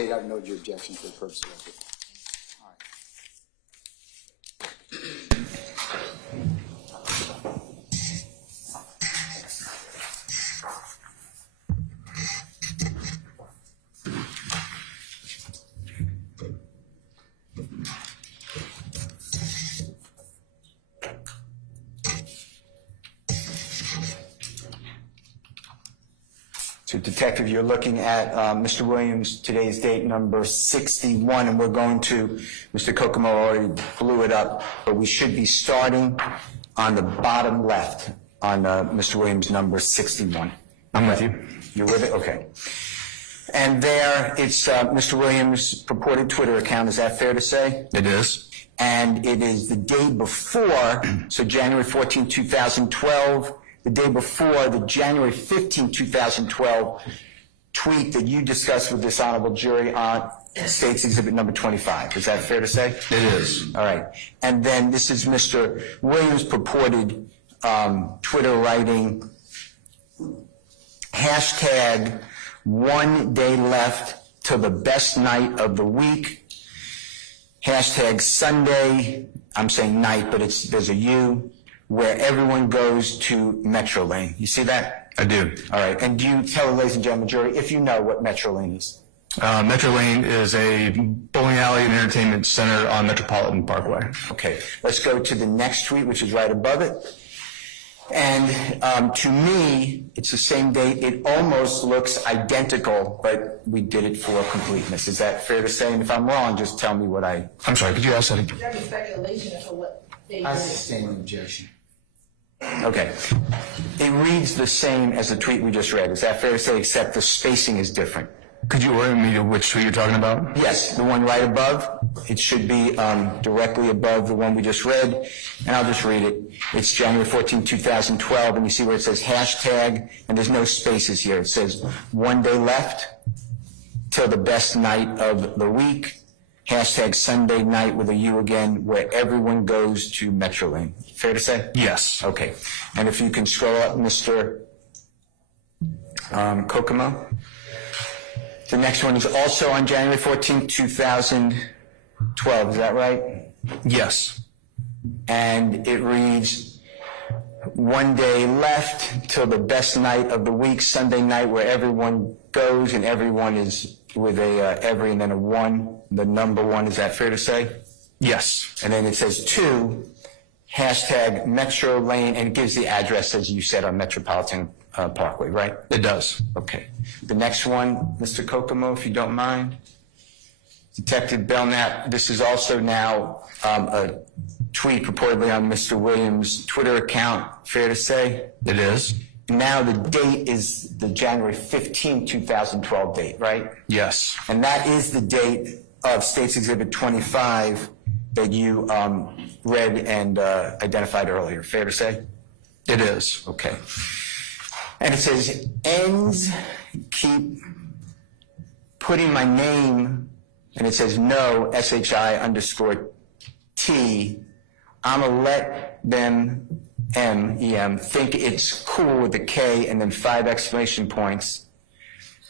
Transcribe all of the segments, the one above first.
state out note your objection for the purpose of it. All right. So, Detective, you're looking at Mr. Williams, today's date number 61, and we're going to, Mr. Kokomo already blew it up, but we should be starting on the bottom left on Mr. Williams' number 61. I'm with you. You're with it? Okay. And there, it's Mr. Williams' purported Twitter account. Is that fair to say? It is. And it is the day before, so January 14, 2012, the day before the January 15, 2012 tweet that you discussed with this honorable jury on State's Exhibit number 25. Is that fair to say? It is. All right. And then this is Mr. Williams' purported Twitter writing, hashtag 1 day left till the best night of the week, hashtag Sunday, I'm saying night, but there's a U, where everyone goes to Metro Lane. You see that? I do. All right. And do you tell the ladies and gentlemen jury if you know what Metro Lane is? Metro Lane is a bowling alley and entertainment center on Metropolitan Parkway. Okay. Let's go to the next tweet, which is right above it. And to me, it's the same date. It almost looks identical, but we did it for completeness. Is that fair to say? And if I'm wrong, just tell me what I... I'm sorry, could you ask that again? Is there any speculation as to what they I did? sustain an objection. Okay. It reads the same as the tweet we just read. Is that fair to say, except the spacing is different? Could you orient me to which tweet you're talking about? Yes, the one right above. It should be directly above the one we just read, and I'll just read it. It's January 14, 2012, and you see where it says hashtag, and there's no spaces here. It says 1 day left till the best night of the week, hashtag Sunday night with a U again, where everyone goes to Metro Lane. Fair to say? Yes. Okay. And if you can scroll up, Mr. Kokomo. The next one is also on January 14, 2012. Is that right? Yes. And it reads, 1 day left till the best night of the week, Sunday night, where everyone goes, and everyone is with a every and then a one, the number one. Is that fair to say? Yes. And then it says 2, hashtag Metro Lane, and it gives the address, as you said, on Metropolitan Parkway, right? It does. Okay. The next one, Mr. Kokomo, if you don't mind. Detective Belknap, this is also now a tweet purportedly on Mr. Williams' Twitter account, fair to say? It is. Now the date is the January 15, 2012 date, right? Yes. And that is the date of State's Exhibit 25 that you read and identified earlier, fair to say? It is. Okay. And it says, ends keep putting my name, and it says no, SHI_T. I'ma let them, M-E-M, think it's cool with the K and then 5 exclamation points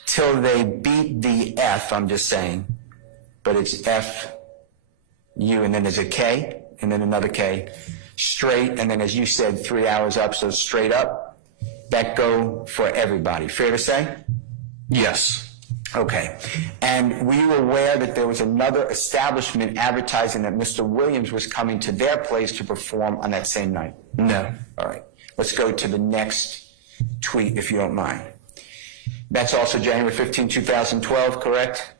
till they beat the F, I'm just saying. But it's F-U, and then there's a K, and then another K. Straight, and then as you said, 3 hours up, so straight up. That go for everybody. Fair to say? Yes. Okay. And were you aware that there was another establishment advertising that Mr. Williams was coming to their place to perform on that same night? No. All right. Let's go to the next tweet, if you don't mind. That's also January 15, 2012, correct?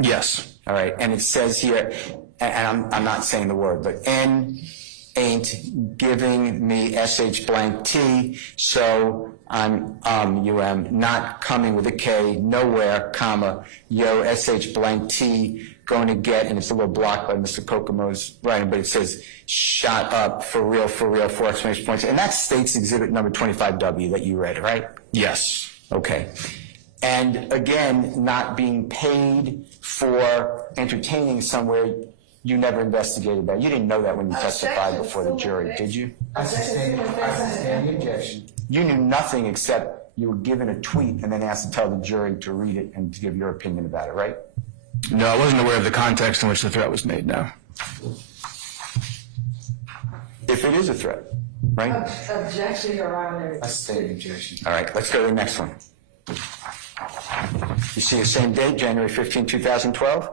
Yes. All right. And it says here, and I'm not saying the word, but N ain't giving me SH_T, so I'm not coming with a K, nowhere, comma, yo, SH_T, going to get, and it's a little blocked by Mr. Kokomo's writing, but it says, shot up, for real, 4 exclamation points. And that's State's Exhibit number 25W that you read, right? Yes. Okay. And again, not being paid for entertaining somewhere. You never investigated that. You didn't know that when you testified before the jury, did you? I sustain the objection. You knew nothing except you were given a tweet and then asked to tell the jury to read it and to give your opinion about it, right? No, I wasn't aware of the context in which the threat was made, no. If it is a threat, right? Objection, Your Honor. I state objection. All right, let's go to the next one. You see the same date, January 15, 2012?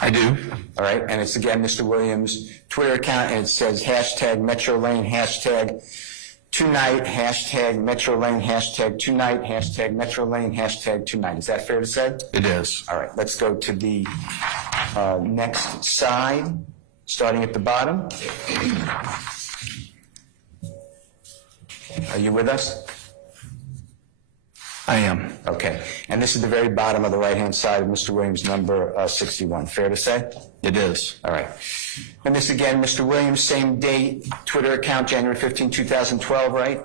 I do. All right, and it's again Mr. Williams' Twitter account, and it says hashtag Metro Lane, hashtag tonight, hashtag Metro Lane, hashtag tonight, hashtag Metro Lane, hashtag tonight. Is that fair to say? It is. All right, let's go to the next side, starting at the bottom. Are you with us? I am. Okay, and this is the very bottom of the right-hand side of Mr. Williams' number 61. Fair to say? It is. All right. And this again, Mr. Williams, same date, Twitter account, January 15, 2012, right?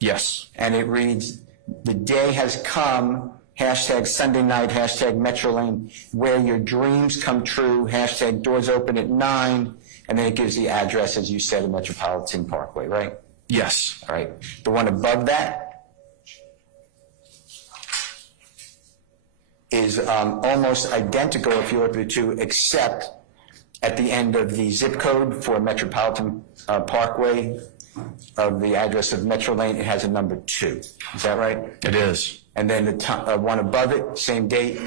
Yes. And it reads, the day has come, hashtag Sunday night, hashtag Metro Lane, where your dreams come true, hashtag doors open at 9, and then it gives the address, as you said, of Metropolitan Parkway, right? Yes. All right. The one above that is almost identical if you look at the two, except at the end of the zip code for Metropolitan Parkway of the address of Metro Lane, it has a number 2. Is that right? It is. And then the one above it, same date.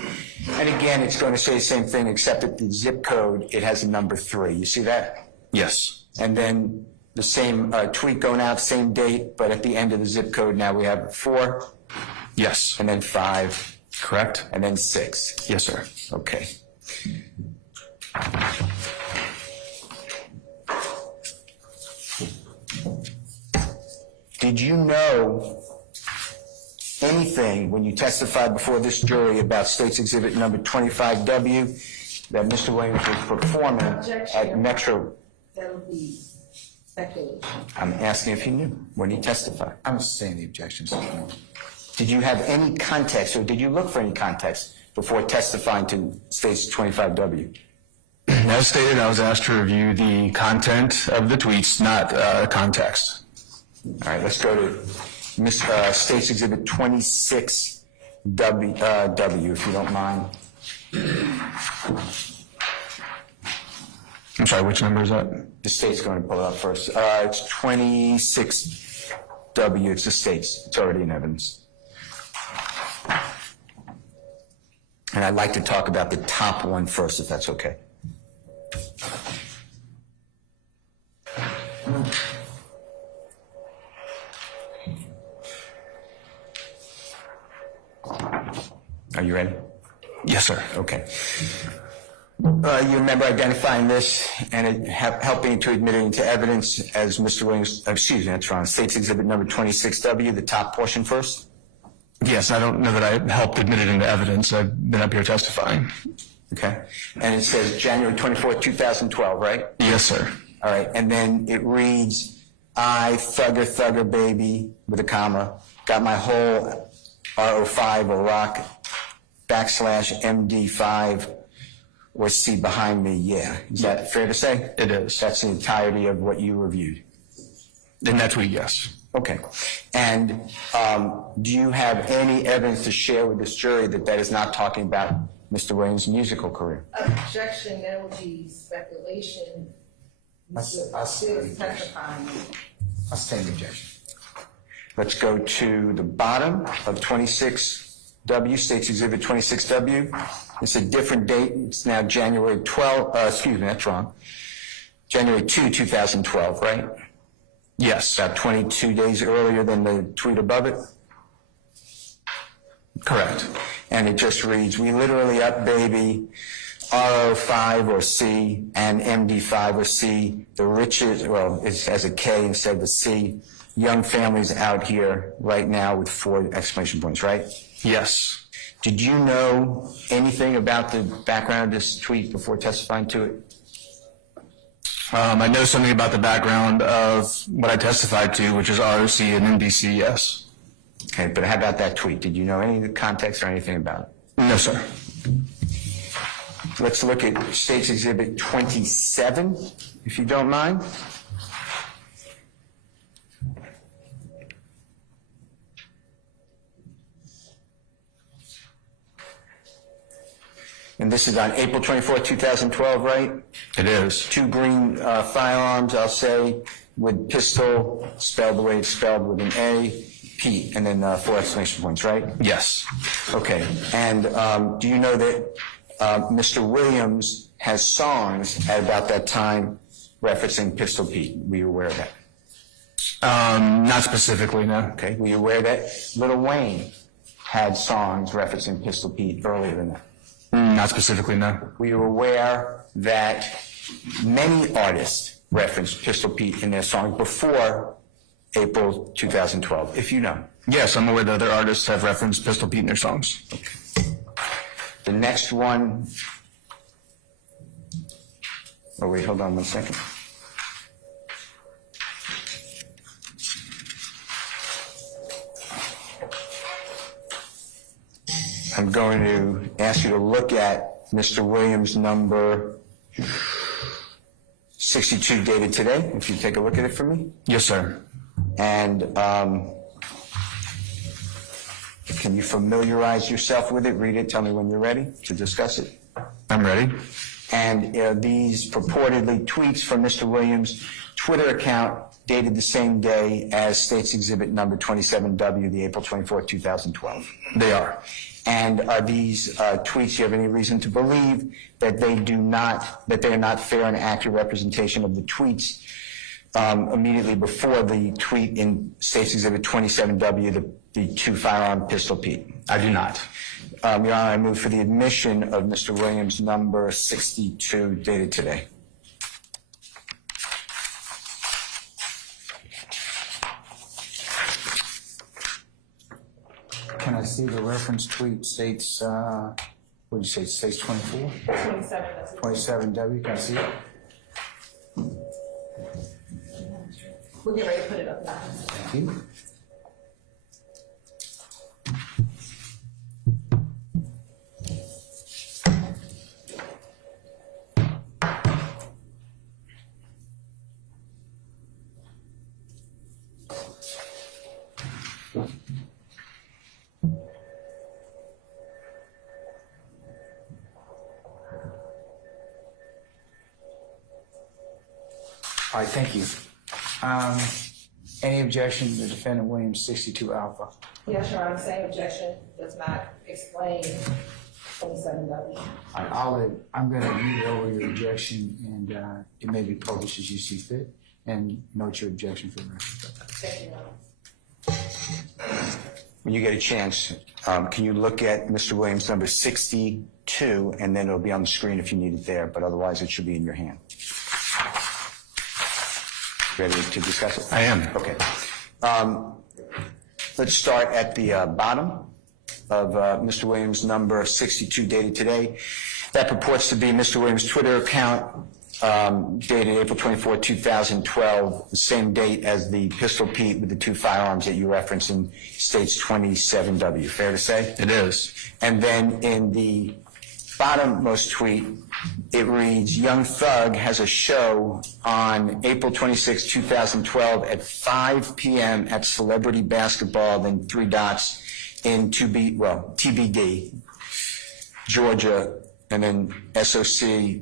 And again, it's going to say the same thing, except at the zip code, it has a number 3. You see that? Yes. And then the same tweet going out, same date, but at the end of the zip code, now we have 4, Yes. and then 5, Correct? and then 6. Yes, sir. Okay. Did you know anything when you testified before this jury about State's Exhibit number 25W that Mr. Williams was performing at Metro? That would be speculation. I'm asking if you knew when he testified. I'm saying the objections. Did you have any context, or did you look for any context before testifying to State's 25W? As stated, I was asked to review the content of the tweets, not context. All right, let's go to State's Exhibit 26W, if you don't mind. I'm sorry, which number is that? The state's going to pull it up first. It's 26W. It's the state's. It's already in evidence. And I'd like to talk about the top one first, if that's okay. Are you ready? Yes, sir. Okay. You remember identifying this and it helping to admit it into evidence as Mr. Williams, excuse me, that's wrong. State's Exhibit number 26W, the top portion first? Yes, I don't know that I helped admit it into evidence. I've been up here testifying. Okay. And it says January 24th, 2012, right? Yes, sir. All right. And then it reads, I, thugger baby, with a comma, got my whole RO5 or rock /MD5 or C behind me, yeah. Is that fair to say? It is. That's the entirety of what you reviewed. In that tweet, yes. Okay. And do you have any evidence to share with this jury that that is not talking about Mr. Williams' musical career? Objection, that would be speculation. I see. Testifying. I stand the objection. Let's go to the bottom of 26W, State's Exhibit 26W. It's a different date. It's now January 12, excuse me, that's wrong. January 2, 2012, right? Yes. About 22 days earlier than the tweet above it. Correct. And it just reads, we literally up baby RO5 or C and MD5 or C. The richest, well, it has a K instead of a C. Young families out here right now with 4 exclamation points, right? Yes. Did you know anything about the background of this tweet before testifying to it? I know something about the background of what I testified to, which is ROC and MDC, yes. Okay, but how about that tweet? Did you know any of the context or anything about it? No, sir. Let's look at State's Exhibit 27, if you don't mind. And this is on April 24th, 2012, right? It is. 2 green firearms, I'll say, with pistol, spelled the way it's spelled with an A, Pete, and then 4 exclamation points, right? Yes. Okay. And do you know that Mr. Williams has songs at about that time referencing Pistol Pete? Were you aware of that? Not specifically, no. Okay. Were you aware that Lil Wayne had songs referencing Pistol Pete earlier than that? Not specifically, no. Were you aware that many artists referenced Pistol Pete in their songs before April 2012, if you know? Yes, I'm aware that other artists have referenced Pistol Pete in their songs. The next one, oh wait, hold on one second. I'm going to ask you to look at Mr. Williams' number 62 dated today, if you take a look at it for me. Yes, sir. And can you familiarize yourself with it? Read it, tell me when you're ready to discuss it. I'm ready. And these purportedly tweets from Mr. Williams' Twitter account dated the same day as State's Exhibit number 27W, the April 24th, 2012. They are. And are these tweets, do you have any reason to believe that they are not fair and accurate representation of the tweets immediately before the tweet in State's Exhibit 27W, the 2 firearm Pistol Pete? I do not. Your Honor, I move for the admission of Mr. Williams' number 62 dated today. Can I see the reference tweet states, what did you say, it states 24? 27, that's it. 27W, can I see it? We'll get ready to put it up now. Thank you. All right, thank you. Any objection to defendant Williams 62 Alpha? Yes, Your Honor, same objection does not explain 27W. I'm going to read over your objection, and it may be published as you see fit, and note your objection for the record. Thank you, Your Honor. When you get a chance, can you look at Mr. Williams' number 62, and then it'll be on the screen if you need it there, but otherwise it should be in your hand. Ready to discuss it? I am. Okay. Let's start at the bottom of Mr. Williams' number 62 dated today. That purports to be Mr. Williams' Twitter account dated April 24, 2012, the same date as the Pistol Pete with the 2 firearms that you referenced in State's 27W. Fair to say? It is. And then in the bottommost tweet, it reads, Young Thug has a show on April 26, 2012 at 5 p.m. at Celebrity Basketball, then 3 dots in TBD, Georgia, and then SOC.LI,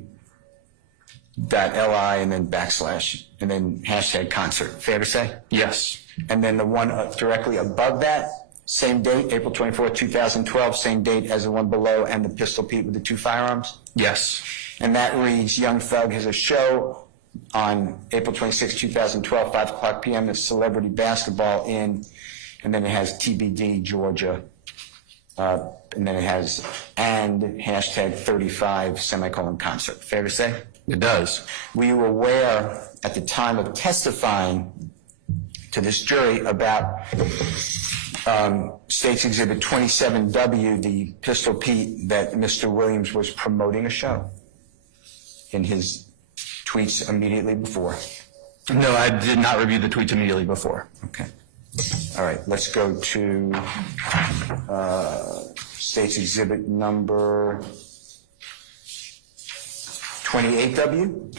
and then /, and then hashtag concert. Fair to say? Yes. And then the one directly above that, same date, April 24, 2012, same date as the one below, and the Pistol Pete with the 2 firearms? Yes. And that reads, Young Thug has a show on April 26, 2012, 5 o'clock p.m. at Celebrity Basketball in, and then it has TBD, Georgia, and then it has, and hashtag 35, concert. Fair to say? It does. Were you aware at the time of testifying to this jury about State's Exhibit 27W, the Pistol Pete, that Mr. Williams was promoting a show in his tweets immediately before? No, I did not review the tweets immediately before. Okay. All right, let's go to State's Exhibit number 28W.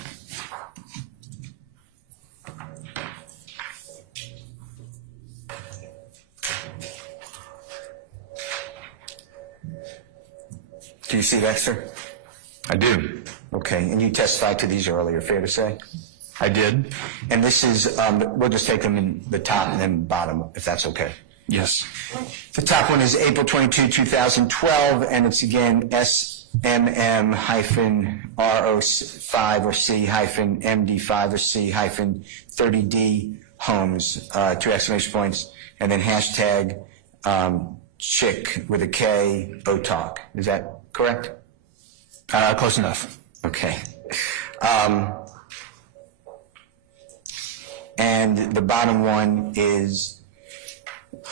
Do you see that, sir? I do. Okay, and you testified to these earlier, fair to say? I did. And this is, we'll just take them in the top and then bottom, if that's okay. Yes. The top one is April 22, 2012, and it's again SMM-RO5 or C-MD5 or C-30D homes, 2 exclamation points, and then hashtag chick with a K, OTalk. Is that correct? Close enough. Okay. And the bottom one is,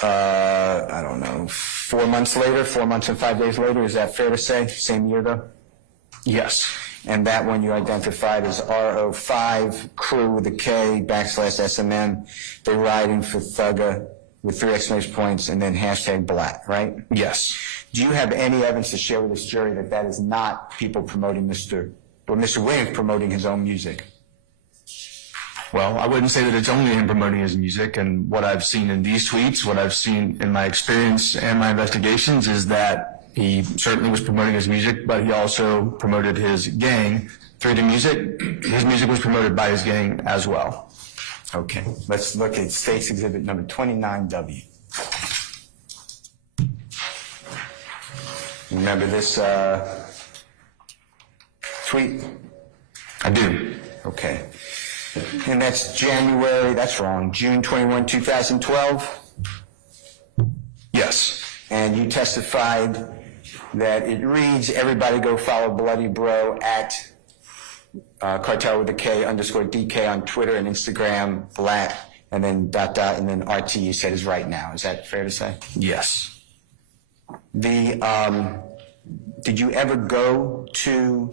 I don't know, 4 months later, 4 months and 5 days later, is that fair to say? Same year though? Yes. And that one you identified as RO5, crew with a K, /SMM, they're riding for Thugga with 3 exclamation points and then hashtag Black, right? Yes. Do you have any evidence to share with this jury that that is not people promoting Mr. Williams promoting his own music? Well, I wouldn't say that it's only him promoting his music, and what I've seen in these tweets, what I've seen in my experience and my investigations is that he certainly was promoting his music, but he also promoted his gang through the music. His music was promoted by his gang as well. Okay, let's look at State's Exhibit number 29W. Remember this tweet? I do. Okay. And that's June 21, 2012. Yes. And you testified that it reads, everybody go follow Bloody Bro at cartel with a K _DK on Twitter and Instagram, Black, and then ... and then RT you said is right now. Is that fair to say? Yes. Did you ever go to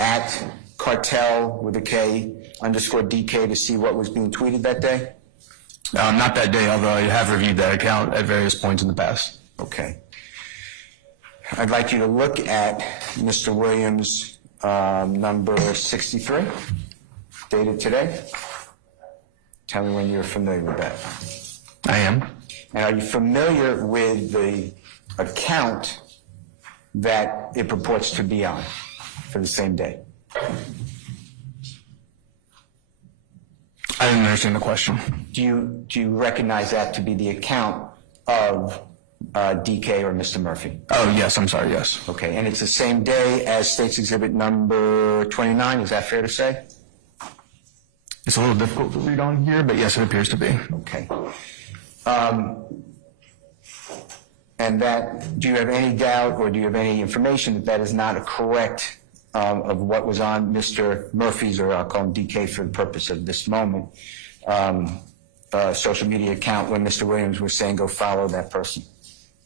at cartel with a K _DK to see what was being tweeted that day? Not that day, although I have reviewed that account at various points in the past. Okay. I'd like you to look at Mr. Williams' number 63, dated today. Tell me when you're familiar with that. I am. And are you familiar with the account that it purports to be on for the same day? I didn't understand the question. Do you recognize that to be the account of DK or Mr. Murphy? Oh, yes, I'm sorry, yes. Okay, and it's the same day as State's Exhibit number 29, is that fair to say? It's a little difficult to read on here, but yes, it appears to be. Okay. And that, do you have any doubt or do you have any information that that is not a correct of what was on Mr. Murphy's, or I'll call him DK for the purpose of this moment, social media account when Mr. Williams was saying go follow that person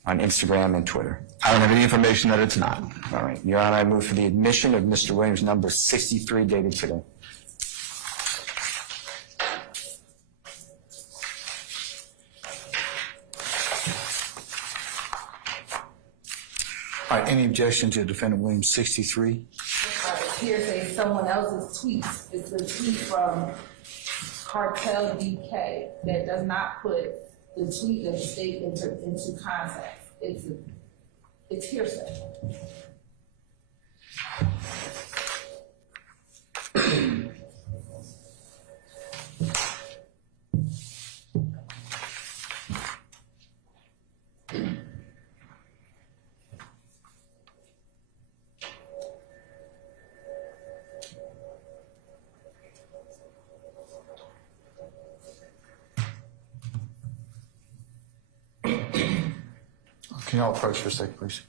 on Instagram and Twitter? I don't have any information that it's not. All right. Your Honor, I move for the admission of Mr. Williams' number 63 dated today. All right, any objection to Defendant Williams 63? Hearsay someone else's tweets. It's a tweet from Cartel DK that does not put the tweet of the state into context. It's hearsay. Can y'all approach for a second, please?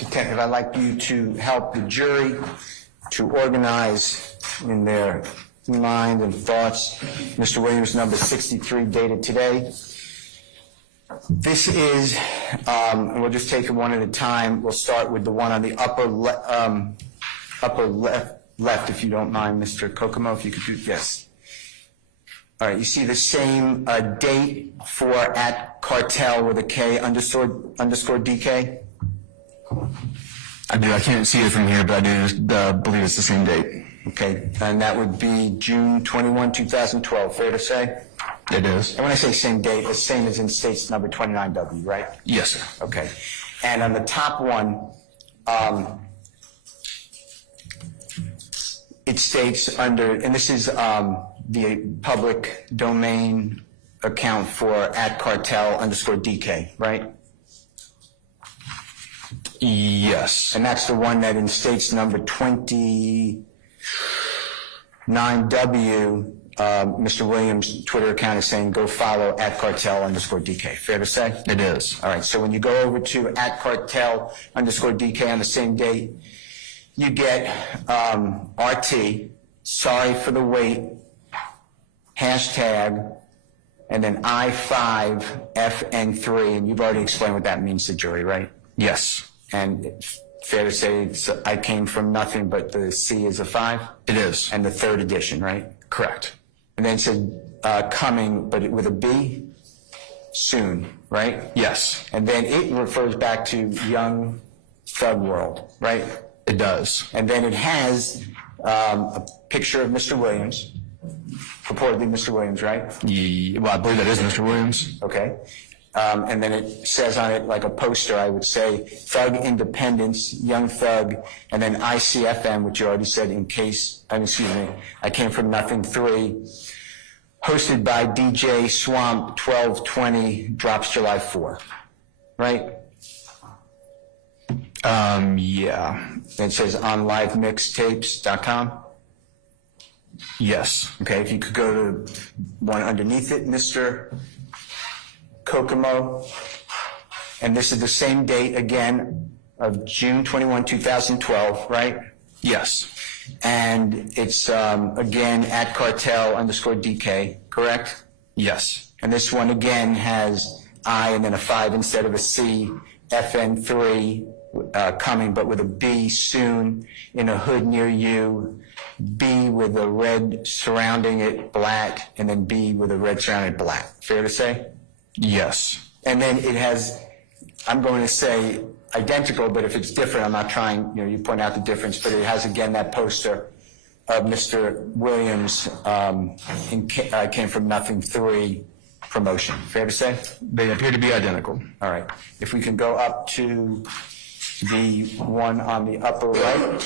Detective, I'd like you to help the jury to organize in their mind and thoughts Mr. Williams, number 63, dated today. This is, and we'll just take it one at a time. We'll start with the one on the upper left, if you don't mind, Mr. Kokomo, if you could do, yes. All right, you see the same date for at cartel with a K underscore DK? I do. I can't see it from here, but I do believe it's the same date. Okay, and that would be June 21, 2012, fair to say? It is. And when I say same date, the same as in states number 29W, right? Yes, sir. Okay. And on the top one, it states under, and this is the public domain account for at cartel underscore DK, right? Yes. And that's the one that in states number 29W, Mr. Williams' Twitter account is saying go follow at cartel underscore DK. Fair to say? It is. All right, so when you go over to at cartel underscore DK on the same date, you get RT, sorry for the wait, hashtag, and then I5FN3, and you've already explained what that means to jury, right? Yes. And it's fair to say I came from nothing, but the C is a 5? It is. And the third edition, right? Correct. And then it said coming, but with a B, soon, right? Yes. And then it refers back to Young Thug World, right? It does. And then it has a picture of Mr. Williams, purportedly Mr. Williams, right? Well, I believe that is Mr. Williams. Okay. And then it says on it, like a poster, I would say, Thug Independence, Young Thug, and then ICFM, which you already said I came from nothing 3, hosted by DJ Swamp 1220, drops July 4, right? Yeah. It says on livemixtapes.com. Yes. Okay, if you could go to one underneath it, Mr. Kokomo, and this is the same date again of June 21, 2012, right? Yes. And it's again at cartel underscore DK, correct? Yes. And this one again has I and then a 5 instead of a C, FN3 coming, but with a B, soon, in a hood near you, B with a red surrounding it, black, and then B with a red surrounding black. Fair to say? Yes. And then it has, I'm going to say identical, but if it's different, I'm not trying, you point out the difference, but it has again that poster of Mr. Williams came from nothing 3 promotion. Fair to say? They appear to be identical. All right. If we can go up to the one on the upper right,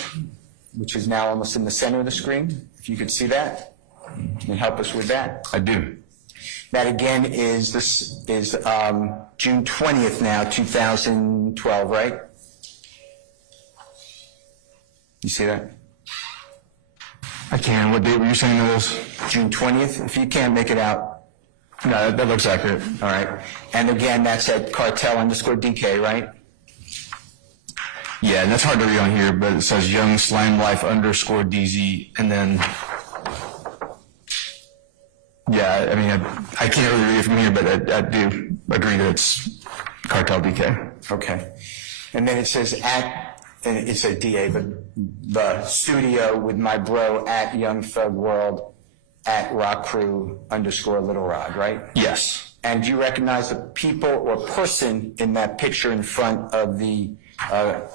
which is now almost in the center of the screen, if you could see that, and help us with that. I do. That again is June 20th now, 2012, right? You see that? I can. What date were you saying that is? June 20th. If you can't make it out. No, that looks accurate. All right. And again, that's at cartel underscore DK, right? Yeah, and that's hard to read on here, but it says Young Slime Life underscore DZ, and then, yeah, I mean, I can't really read it from here, but I do agree that it's Cartel DK. Okay. And then it says and it's a DA, but the studio with my bro at Young Thug World at Rock Crew underscore Little Rod, right? Yes. And do you recognize the people or person in that picture in front of the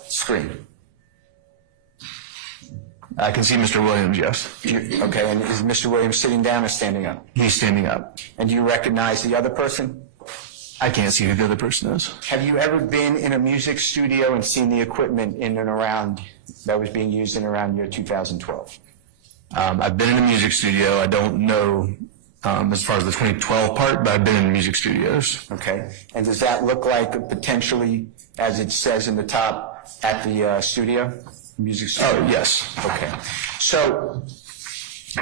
screen? I can see Mr. Williams, yes. Okay, and is Mr. Williams sitting down or standing up? He's standing up. And do you recognize the other person? I can't see who the other person is. Have you ever been in a music studio and seen the equipment in and around that was being used in around year 2012? I've been in a music studio. I don't know as far as the 2012 part, but I've been in music studios. Okay, and does that look like potentially, as it says in the top, at the studio? Music studio? Oh, yes. Okay. So,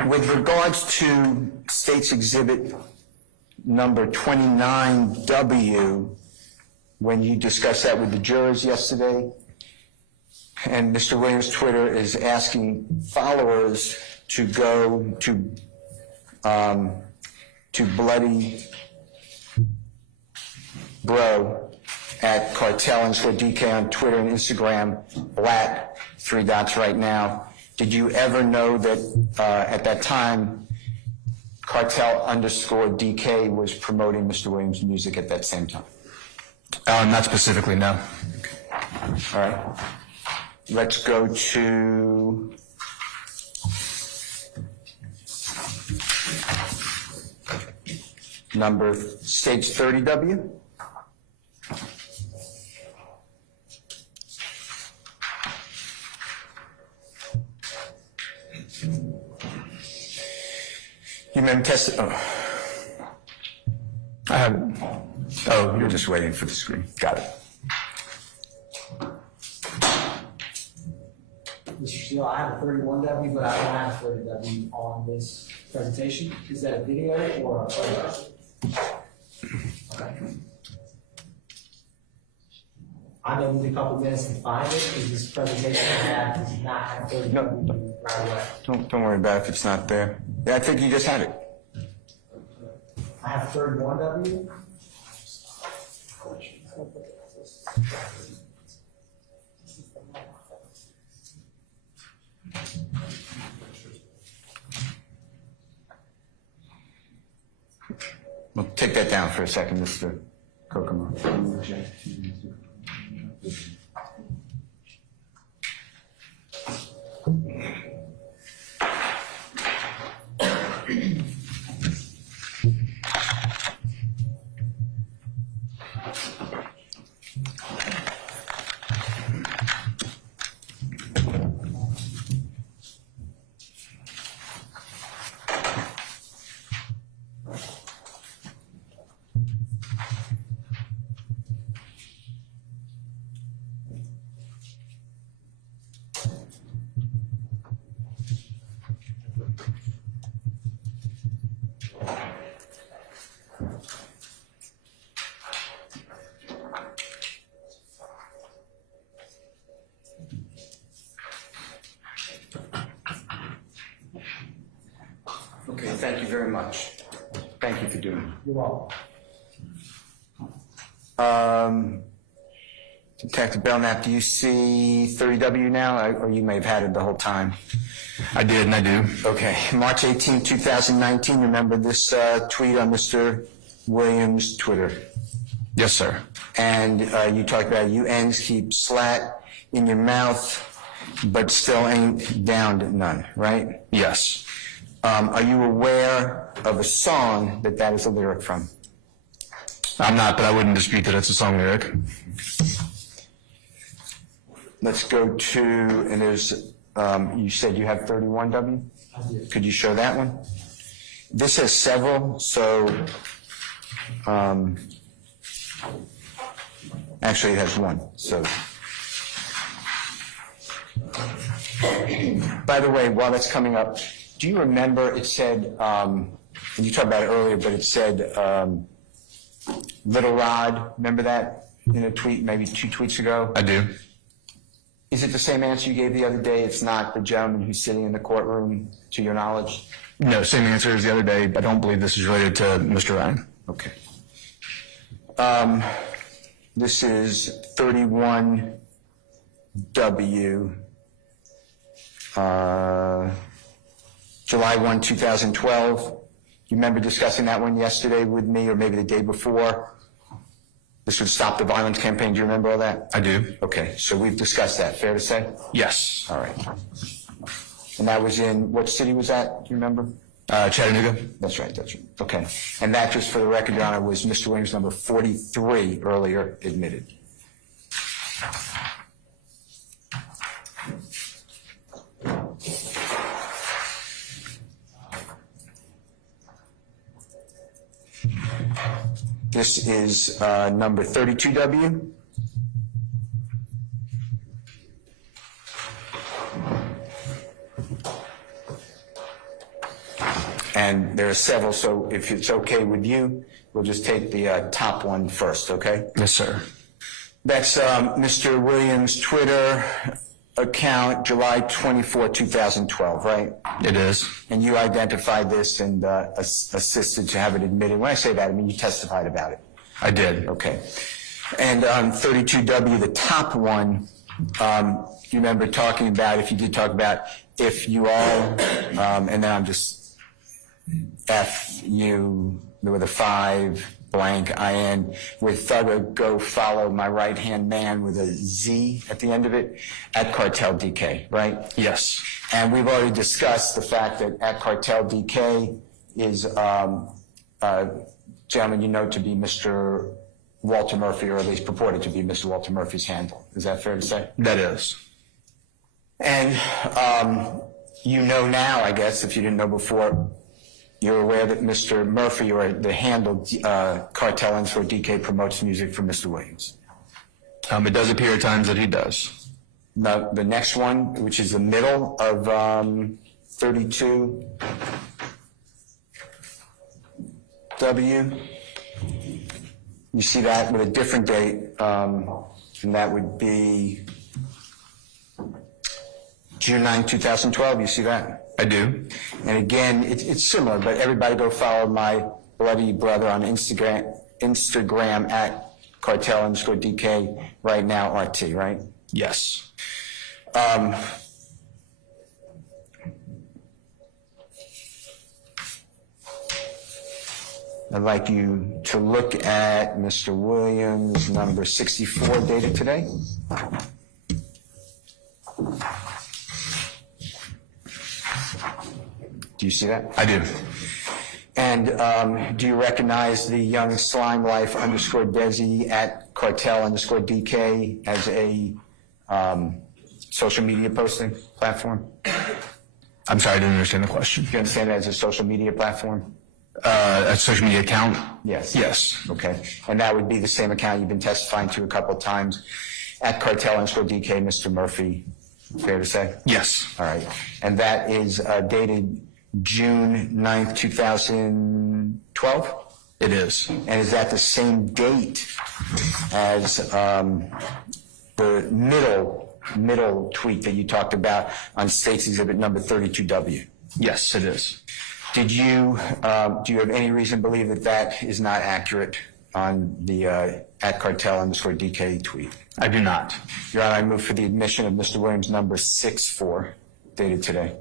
with regards to State's Exhibit number 29W, when you discussed that with the jurors yesterday, And Mr. Williams' Twitter is asking followers to go to Bloody Bro at Cartel_DK on Twitter and Instagram, Black, 3 dots right now. Did you ever know that at that time, Cartel_DK was promoting Mr. Williams' music at that same time? Not specifically, no. All right. Let's go to number stage 30W. You remember I haven't. Oh, You're just waiting for the screen. Got it. Mr. Steele, I have a 31W, but I don't have a 30W on this presentation. Is that a video or a photo? Okay. I may need a couple minutes to find it, because this presentation I have does not have 30W right away. Don't worry about it if it's not there. Yeah, I think you just had it. I have 31W. We'll take that down for a second, Mr. Kokomo. Okay, thank you very much. Thank you for doing You're welcome. it. Detective Belknap, do you see 30W now, or you may have had it the whole time? I did, and I do. Okay, March 18, 2019, remember this tweet on Mr. Williams' Twitter? Yes, sir. And you talked about you ends keep slat in your mouth, but still ain't downed none, right? Yes. Are you aware of a song that is a lyric from? I'm not, but I wouldn't dispute that it's a song lyric. Let's go to, and there's, you said you have 31W? I did. Could you show that one? This has several, so, actually it has one, so. By the way, while that's coming up, do you remember it said, and you talked about it earlier, but it said, Little Rod, remember that in a tweet, maybe 2 tweets ago? I do. Is it the same answer you gave the other day? It's not the gentleman who's sitting in the courtroom, to your knowledge? No, same answer as the other day. I don't believe this is related to Mr. Ryan. Okay. This is 31W, July 1, 2012. You remember discussing that one yesterday with me, or maybe the day before? This would stop the violence campaign. Do you remember all that? I do. Okay, so we've discussed that. Fair to say? Yes. All right. And that was in, what city was that? Do you remember? Chattanooga. That's right, that's right. Okay. And that, just for the record, Your Honor, was Mr. Williams' number 43 earlier admitted. This is number 32W. And there are several, so if it's okay with you, we'll just take the top one first, okay? Yes, sir. That's Mr. Williams' Twitter, account July 24, 2012, right? It is. And you identified this and assisted to have it admitted. When I say that, I mean you testified about it. I did. Okay. And 32W, the top one, you remember talking about, if you did talk about, if you all, and then I'm just F you with a 5 blank IN with Thugger, go follow my right hand man with a Z at the end of it at Cartel DK, right? Yes. And we've already discussed the fact that at Cartel DK is, gentlemen, you know to be Mr. Walter Murphy, or at least purported to be Mr. Walter Murphy's handle. Is that fair to say? That is. And you know now, I guess, if you didn't know before, you're aware that Mr. Murphy, or the handle Cartel _ DK, promotes music for Mr. Williams. It does appear at times that he does. Now, the next one, which is the middle of 32W, you see that with a different date, and that would be June 9, 2012. You see that? I do. And again, it's similar, but everybody go follow my bloody brother on Instagram at Cartel _ DK right now, RT, right? Yes. I'd like you to look at Mr. Williams, number 64, dated today. Do you see that? I do. And do you recognize the young slime life _ Desi at Cartel _ DK as a social media posting platform? I'm sorry, I didn't understand the question. Do you understand that as a social media platform? A social media account? Yes. Yes. Okay. And that would be the same account you've been testifying to a couple of times at Cartel _ DK, Mr. Murphy. Fair to say? Yes. All right. And that is dated June 9th, 2012? It is. And is that the same date as the middle tweet that you talked about on State's Exhibit number 32W? Yes, it is. Do you have any reason to believe that that is not accurate on the at Cartel _ DK tweet? I do not. Your Honor, I move for the admission of Mr. Williams, number 64, dated today.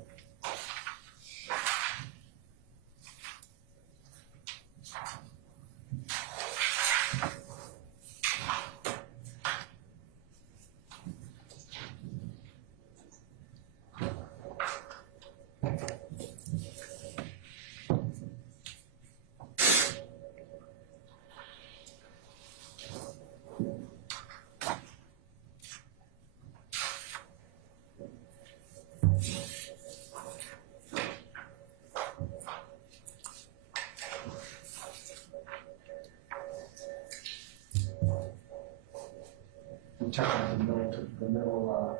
We're talking about the middle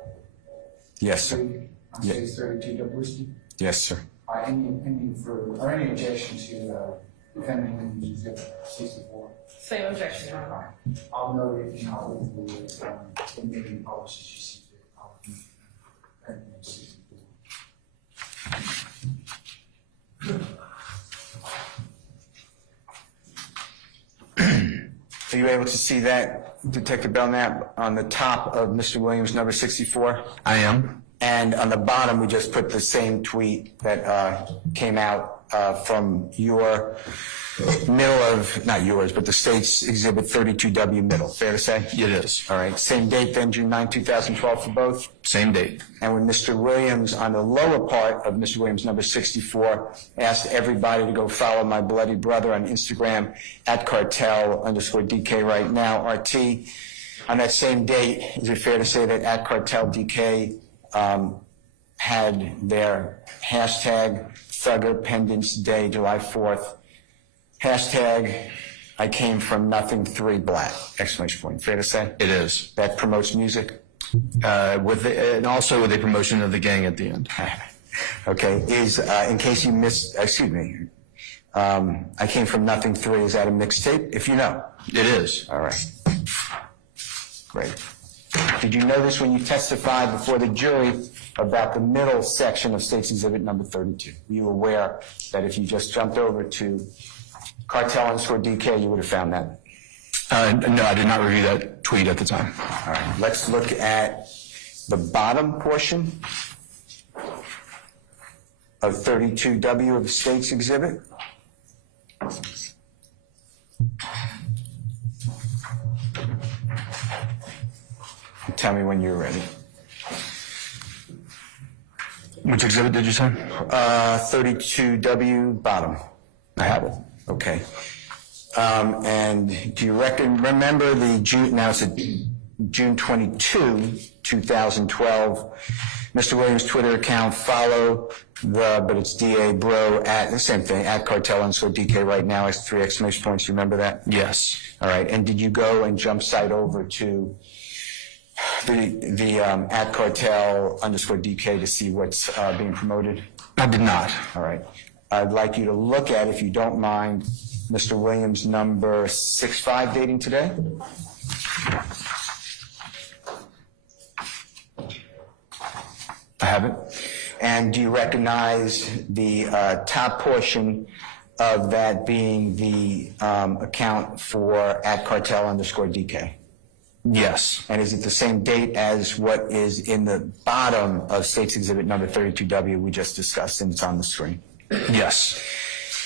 Yes, sir. tweet on Yeah. State's 32W whiskey. Yes, sir. Any objection to defending Williams Exhibit 64? Same objection, Your Honor. I'll note it in our rules, admitting policies you see fit. I'll defend 64. Are you able to see that, Detective Belknap, on the top of Mr. Williams, number 64? I am. And on the bottom, we just put the same tweet that came out from your middle of, not yours, but the State's Exhibit 32W middle. Fair to say? It is. All right. Same date then, June 9, 2012 for both? Same date. And when Mr. Williams, on the lower part of Mr. Williams, number 64, asked everybody to go follow my bloody brother on Instagram at Cartel _ DK right now, RT. On that same date, is it fair to say that at Cartel DK had their hashtag Thugger Pendants Day, July 4th, hashtag I came from nothing 3 black, exclamation point. Fair to say? It is. That promotes music? And also with a promotion of the gang at the end. Okay, is, in case you missed, excuse me, I came from nothing 3, is that a mixtape? If you know. It is. All right. Great. Did you know this when you testified before the jury about the middle section of State's Exhibit number 32? Were you aware that if you just jumped over to cartel_DK, you would have found that? No, I did not review that tweet at the time. All right, let's look at the bottom portion of 32W of the State's Exhibit. Tell me when you're ready. Which exhibit did you say? 32W, bottom. I have it. Okay. And do you remember the June, now it's a June 22, 2012, Mr. Williams' Twitter account, follow but it's DA Bro at, the same thing, at cartel_DK right now has 3 exclamation points. You remember that? Yes. All right. And did you go and jump site over to the at cartel_DK to see what's being promoted? I did not. All right. I'd like you to look at, if you don't mind, Mr. Williams number 65 dating today. I have it. And do you recognize the top portion of that being the account for at cartel_DK? Yes. And is it the same date as what is in the bottom of State's Exhibit number 32W we just discussed, and it's on the screen? Yes.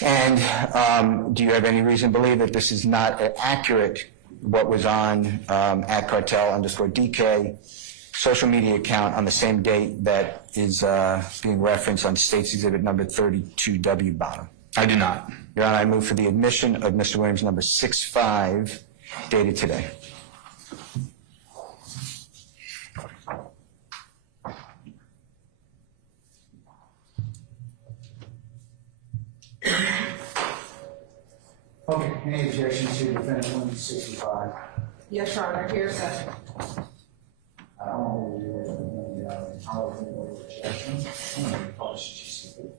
And do you have any reason to believe that this is not accurate, what was on at cartel_DK social media account on the same date that is being referenced on State's Exhibit number 32W bottom? I do not. Your Honor, I move for the admission of Mr. Williams number 65 dated today. Okay, any objection to defendant 165? Yes, Your Honor, here's a, I don't know the objection. I'm going to publish it, you see.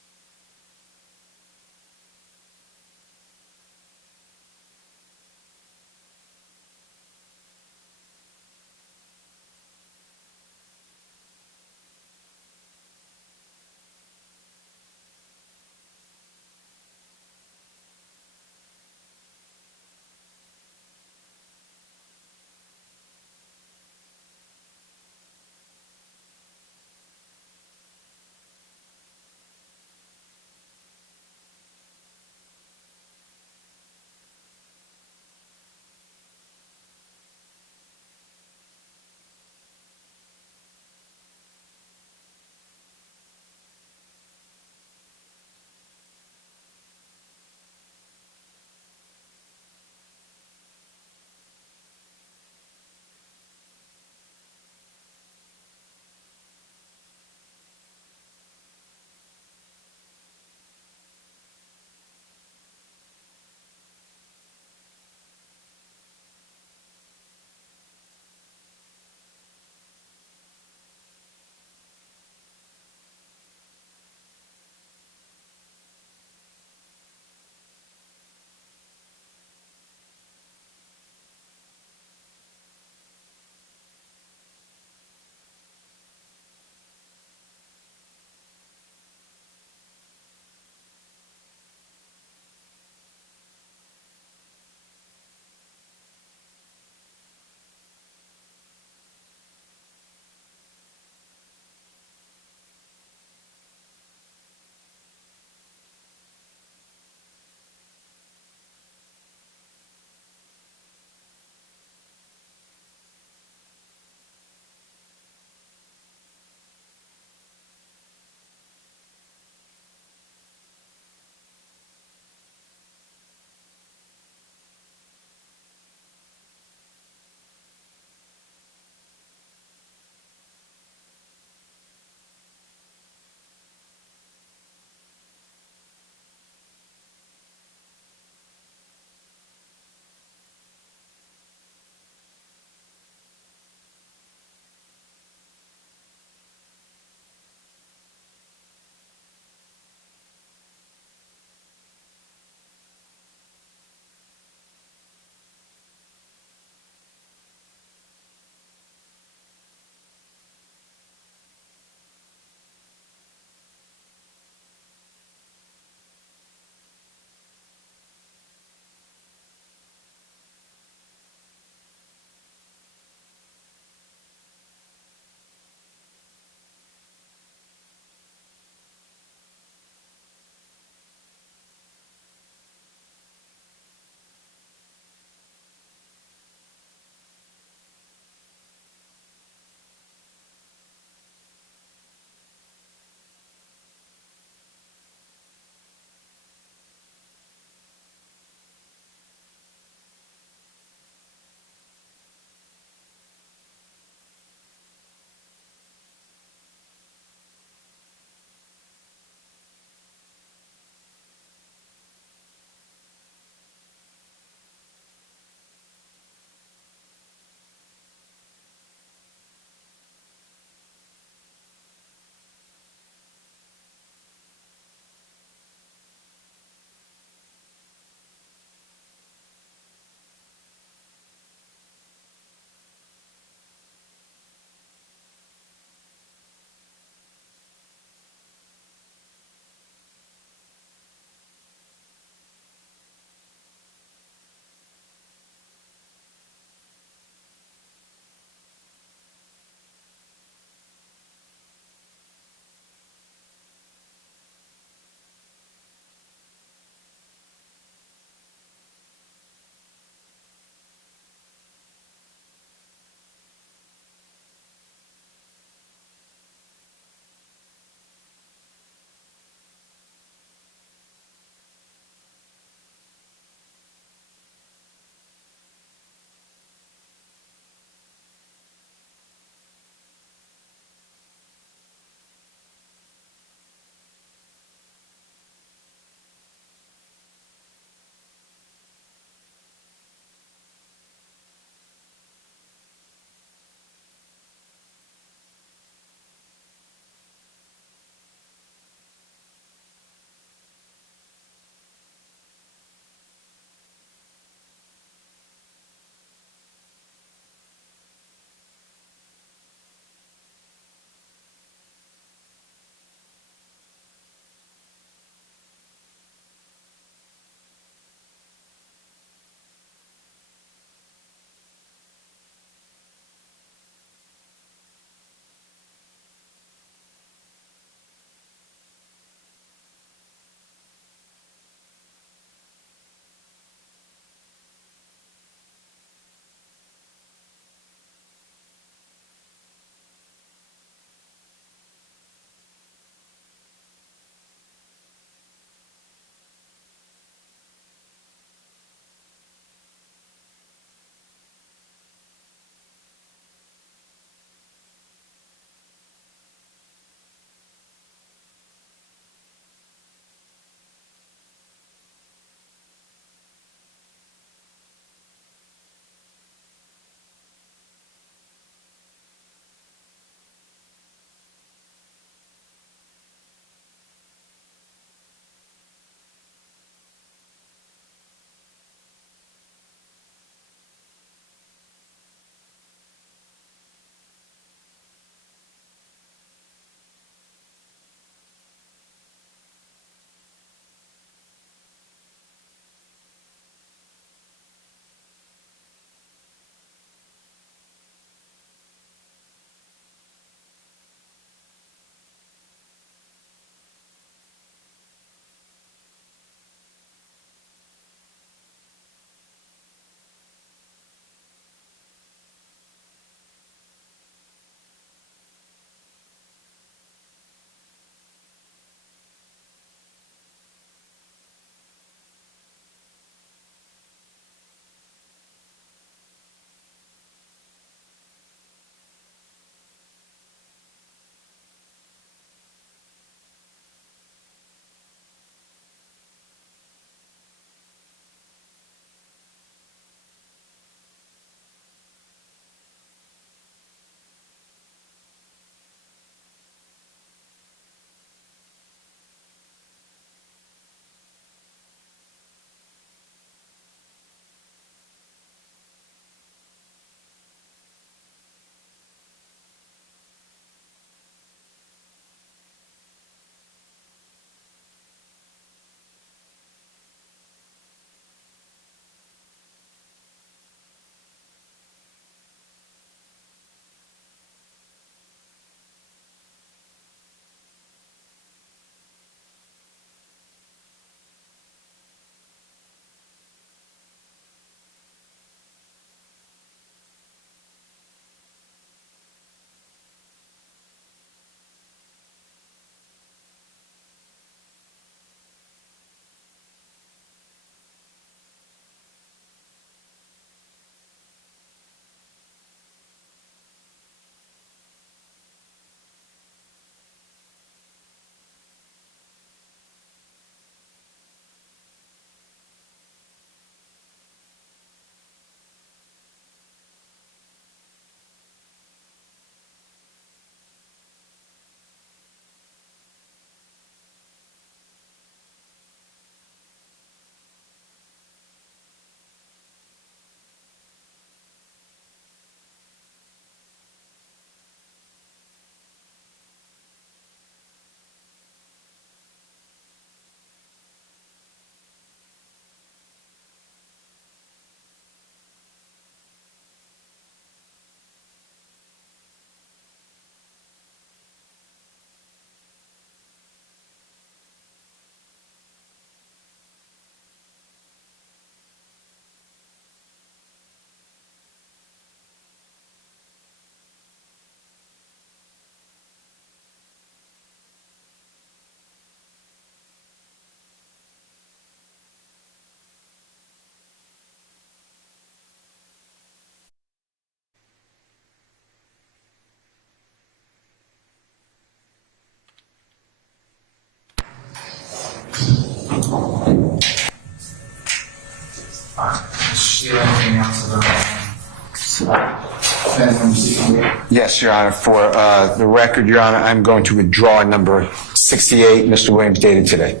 defendant number 68. Yes, Your Honor. For the record, Your Honor, I'm going to withdraw number 68, Mr. Williams, dated today.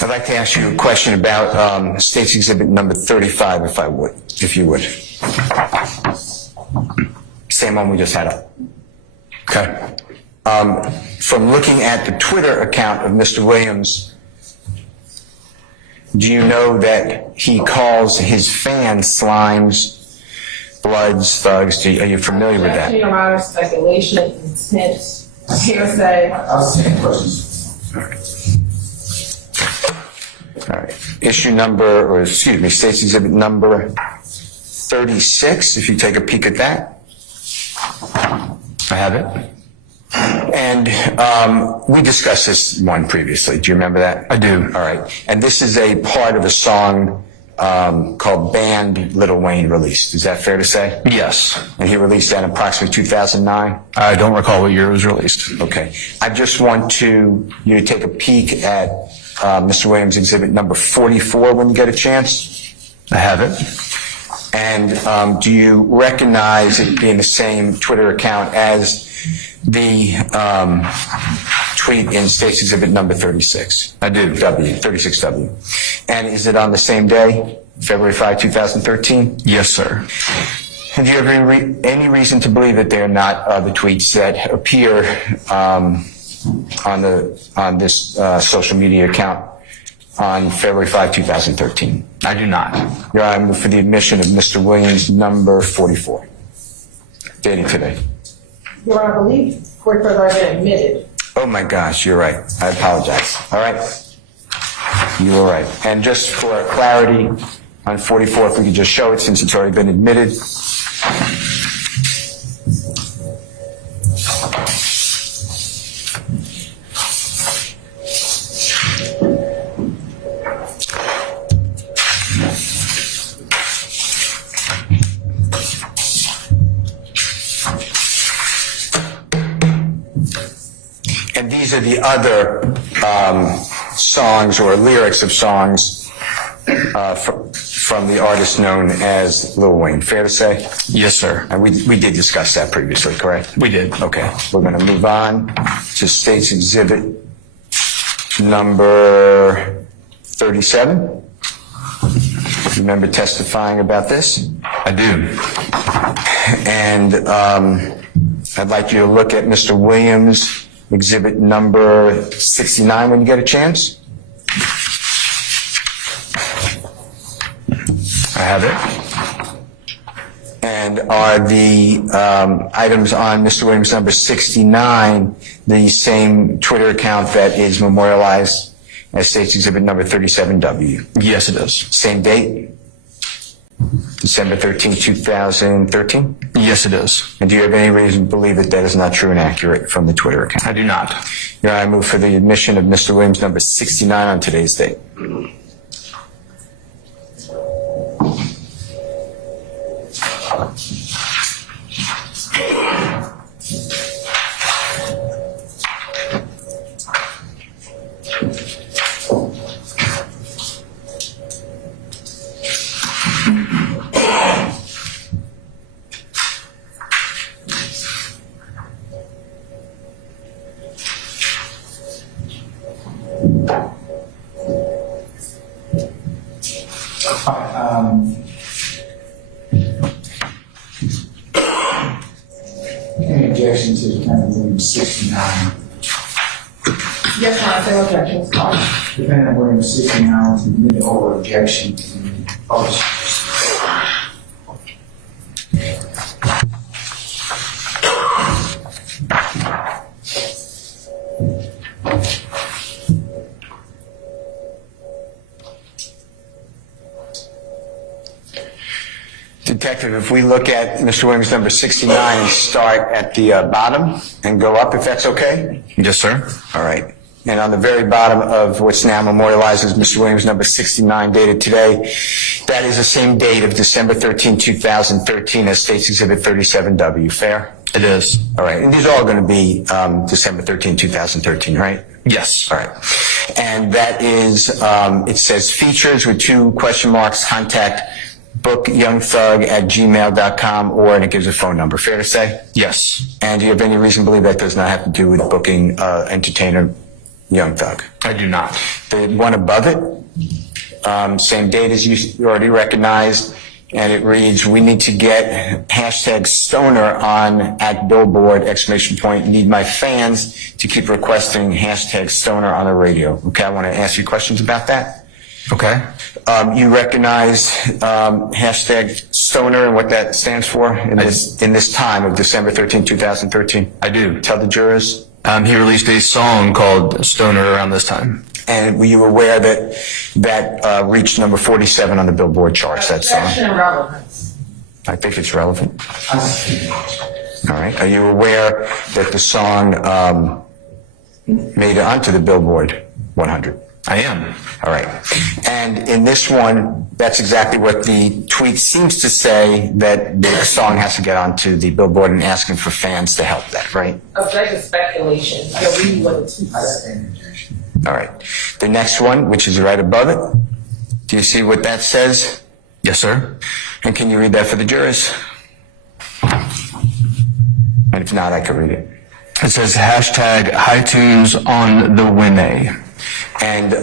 I'd like to ask you a question about State's Exhibit number 35, if you would. Same one we just had up. Okay. From looking at the Twitter account of Mr. Williams, do you know that he calls his fans slimes, bloods, thugs? Are you familiar with that? Your Honor, speculation, intent, hearsay. I was saying questions. All right. State's Exhibit number 36, if you take a peek at that. I have it. And we discussed this one previously. Do you remember that? I do. All right. And this is a part of a song called Banned Lil Wayne released. Is that fair to say? Yes. And he released that in approximately 2009? I don't recall what year it was released. Okay. I just want you to take a peek at Mr. Williams' Exhibit number 44 when you get a chance. I have it. And do you recognize it being the same Twitter account as the tweet in State's Exhibit number 36? I do. 36W. And is it on the same day, February 5, 2013? Yes, sir. And do you have any reason to believe that they're not the tweets that appear on this social media account on February 5, 2013? I do not. Your Honor, I move for the admission of Mr. Williams, number 44, dated today. Your Honor, I believe court further argument admitted. Oh my gosh, you're right. I apologize. All right? You were right. And just for clarity, on 44, if we could just show it since it's already been admitted. And these are the other songs or lyrics of songs from the artist known as Lil Wayne. Fair to say? Yes, sir. And we did discuss that previously, correct? We did. Okay. We're going to move on to State's Exhibit number 37. Remember testifying about this? I do. And I'd like you to look at Mr. Williams' Exhibit number 69 when you get a chance. I have it. And are the items on Mr. Williams' number 69 the same Twitter account that is memorialized as State's Exhibit number 37W? Yes, it is. Same date? December 13, 2013? Yes, it is. And do you have any reason to believe that that is not true and accurate from the Twitter account? I do not. Your Honor, I move for the admission of Mr. Williams' number 69 on today's date. Any objection to defendant Williams 69? Yes, Your Honor, no objections. Defendant Williams 69 was admitted over objection to the published. Detective, if we look at Mr. Williams' number 69 and start at the bottom and go up, if that's okay? Yes, sir. All right. And on the very bottom of what's now memorialized as Mr. Williams' number 69 dated today, that is the same date of December 13, 2013 as State's Exhibit 37W. Fair? It is. All right. And these are all going to be December 13, 2013, right? Yes. All right. And that is, it says features with 2 question marks, contact bookyoungthug@gmail.com, or, and it gives a phone number. Fair to say? Yes, And do you have any reason to believe that does not have to do with booking entertainer Young Thug? I do not. The one above it, same date as you already recognized, and it reads, we need to get #stoner on at Billboard, ! Need my fans to keep requesting #stoner on the radio. Okay, I want to ask you questions about that. Okay. You recognize #stoner and what that stands for in this time of December 13, 2013? I do. Tell the jurors. He released a song called Stoner around this time. And were you aware that reached number 47 on the Billboard charts, that song? Objection and relevance. I think it's relevant. All right. Are you aware that the song made it onto the Billboard 100? I am. All right. And in this one, that's exactly what the tweet seems to say, that the song has to get onto the Billboard, and asking for fans to help that, right? Objective speculation. You're reading what the tweet said. All right. The next one, which is right above it, do you see what that says? Yes, sir. And can you read that for the jurors? And if not, I can read it. It says #HiTunes on the Winnie. And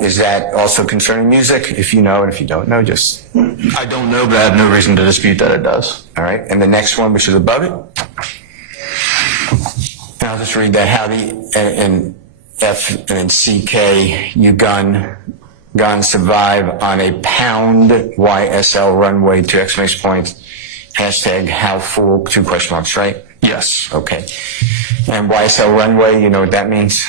is that also concerning music? If you know, and if you don't know, just... I don't know, but I have no reason to dispute that it does. All right. And the next one, which is above it, and I'll just read that. How the and F and CK, you gone survive on a pound YSL runway to ! How full, 2 question marks, right? Yes. Okay. And YSL runway, you know what that means?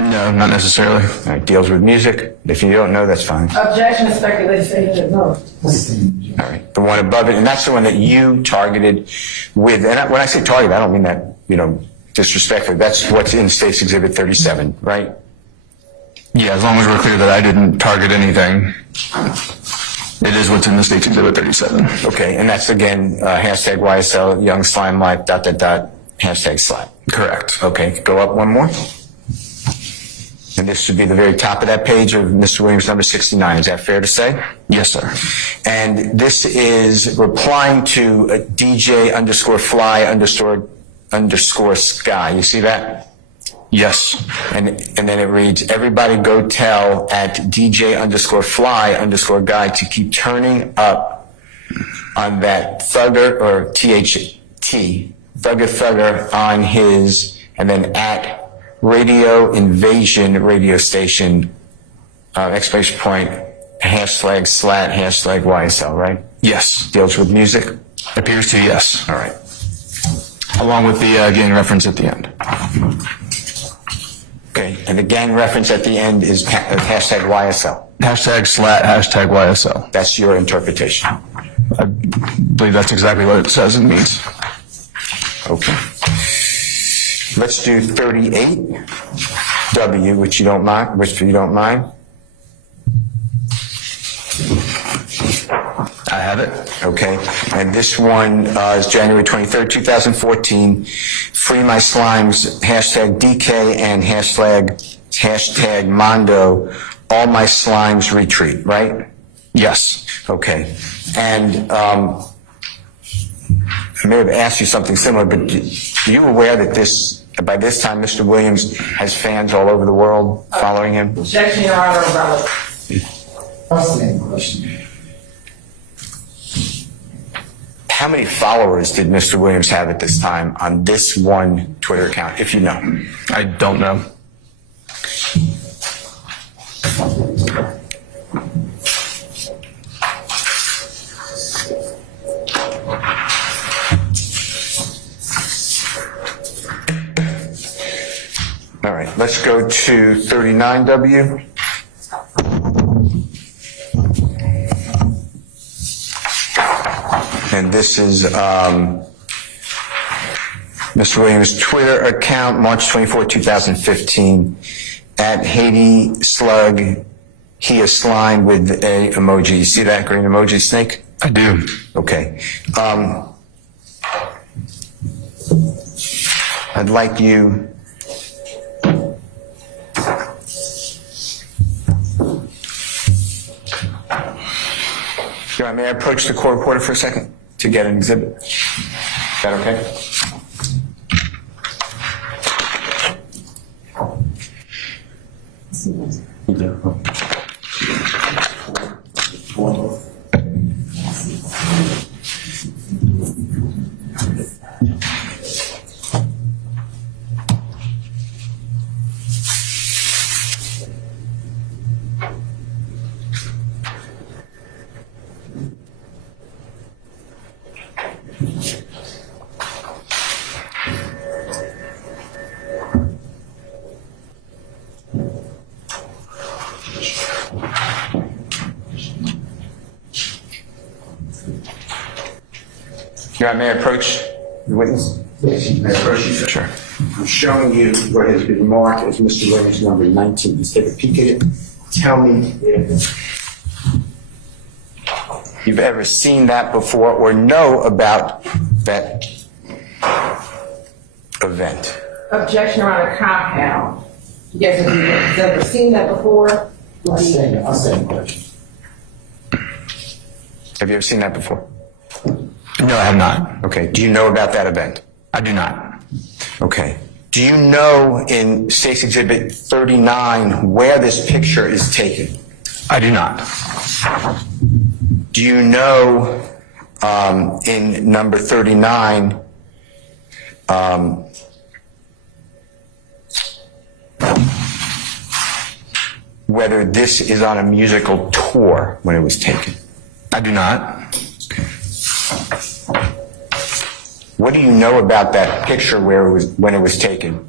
No, not necessarily. All right, deals with music. If you don't know, that's fine. Objection, speculation, no. All right, the one above it, and that's the one that you targeted with, and when I say target, I don't mean that, disrespectfully. That's what's in State's Exhibit 37, right? Yeah, as long as we're clear that I didn't target anything, it is what's in the State's Exhibit 37. Okay, and that's again, #YSL, Young Slime Life, .. #slap. Correct. Okay, go up one more. And this should be the very top of that page of Mr. Williams, number 69. Is that fair to say? Yes, sir. And this is replying to a DJ_fly_sky. You see that? Yes. And then it reads, everybody go tell at DJ_fly_guy to keep turning up on that thugger, or THT, thugger on his, and then at Radio Invasion radio station, ! #slat, #YSL, right? Yes. Deals with music? Appears to, yes. All right. Along with the gang reference at the end. Okay, and the gang reference at the end is #YSL. #slat, #YSL. That's your interpretation. I believe that's exactly what it says and means. Okay. Let's do 38W, which you don't mind. I have it. Okay, and this one is January 23rd, 2014. Free my slimes, #DK and # Mondo. All my slimes retreat, right? Yes. Okay, and I may have asked you something similar, but are you aware that by this time, Mr. Williams has fans all over the world following him? Objection, Your Honor, relevance. Same question. How many followers did Mr. Williams have at this time on this one Twitter account, if you know? I don't know. All right, let's go to 39W. And this is Mr. Williams' Twitter account, March 24, 2015, at Haiti Slug. He is slime with a emoji. You see that green emoji, Snake? I do. Okay. I'd like you Your Honor, may I approach the court reporter for a second to get an exhibit? Is that okay? Your Honor, may I approach the witness? Yes, you may approach you, sir. Sure. I'm showing you what has been marked as Mr. Williams number 19. Let's take a peek at it. Tell me if You've ever seen that before or know about that event? Objection around a compound. Yes, have you ever seen that before? I'll say the question. Have you ever seen that before? No, I have not. Okay. Do you know about that event? I do not. Okay. Do you know in State's Exhibit 39 where this picture is taken? I do not. Do you know in number 39 whether this is on a musical tour when it was taken? I do not. What do you know about that picture when it was taken?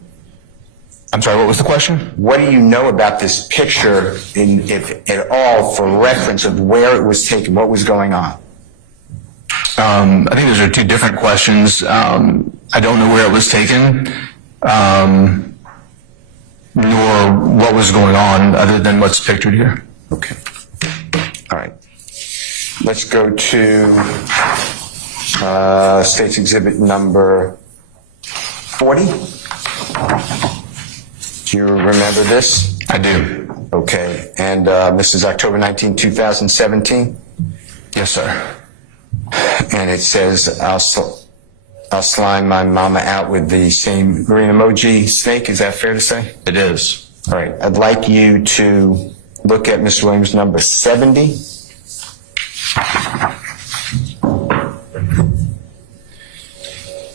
I'm sorry, what was the question? What do you know about this picture, if at all, for reference of where it was taken? What was going on? I think those are two different questions. I don't know where it was taken, nor what was going on other than what's pictured here. Okay. All right. Let's go to State's Exhibit number 40. Do you remember this? I do. Okay. And this is October 19, 2017. Yes, sir. And it says, I'll slime my mama out with the same green emoji snake. Is that fair to say? It is. All right. I'd like you to look at Mr. Williams number 70.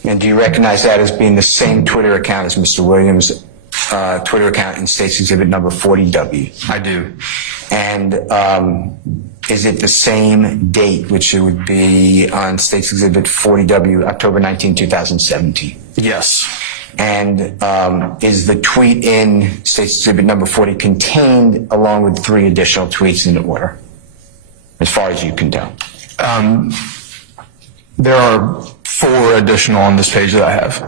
And do you recognize that as being the same Twitter account as Mr. Williams' Twitter account in State's Exhibit number 40W? I do. And is it the same date, which it would be on State's Exhibit 40W, October 19, 2017? Yes. And is the tweet in State's Exhibit number 40 contained along with 3 additional tweets in order, as far as you can tell? There are 4 additional on this page that I have.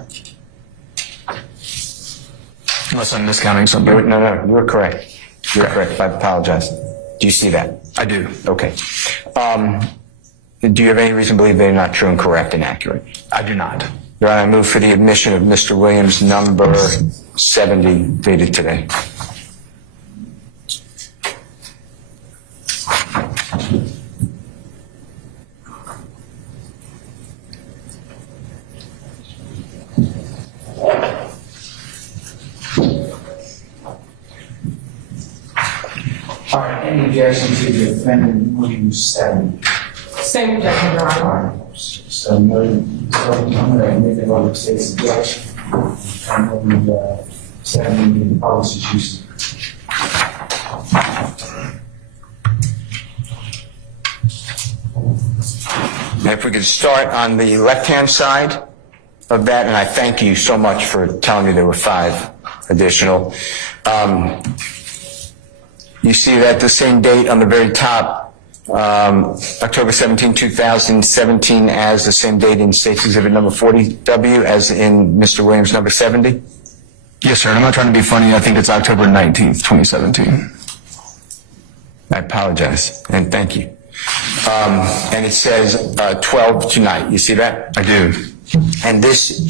Unless I'm miscounting something. No, you're correct. You're correct. I apologize. Do you see that? I do. Okay. Do you have any reason to believe they're not true and correct and accurate? I do not. Your Honor, I move for the admission of Mr. Williams number 70 dated today. All right, any objection to the defendant Williams 70? Same objection, Your Honor. So no, I'm going to admit that all the state's objection. I'm going to 70 in the policy's use. And if we could start on the left-hand side of that, and I thank you so much for telling me there were 5 additional. You see that the same date on the very top, October 17, 2017, as the same date in State's Exhibit number 40W as in Mr. Williams number 70? Yes, sir. And I'm not trying to be funny. I think it's October 19th, 2017. I apologize, and thank you. And it says 12 tonight. You see that? I do. And this,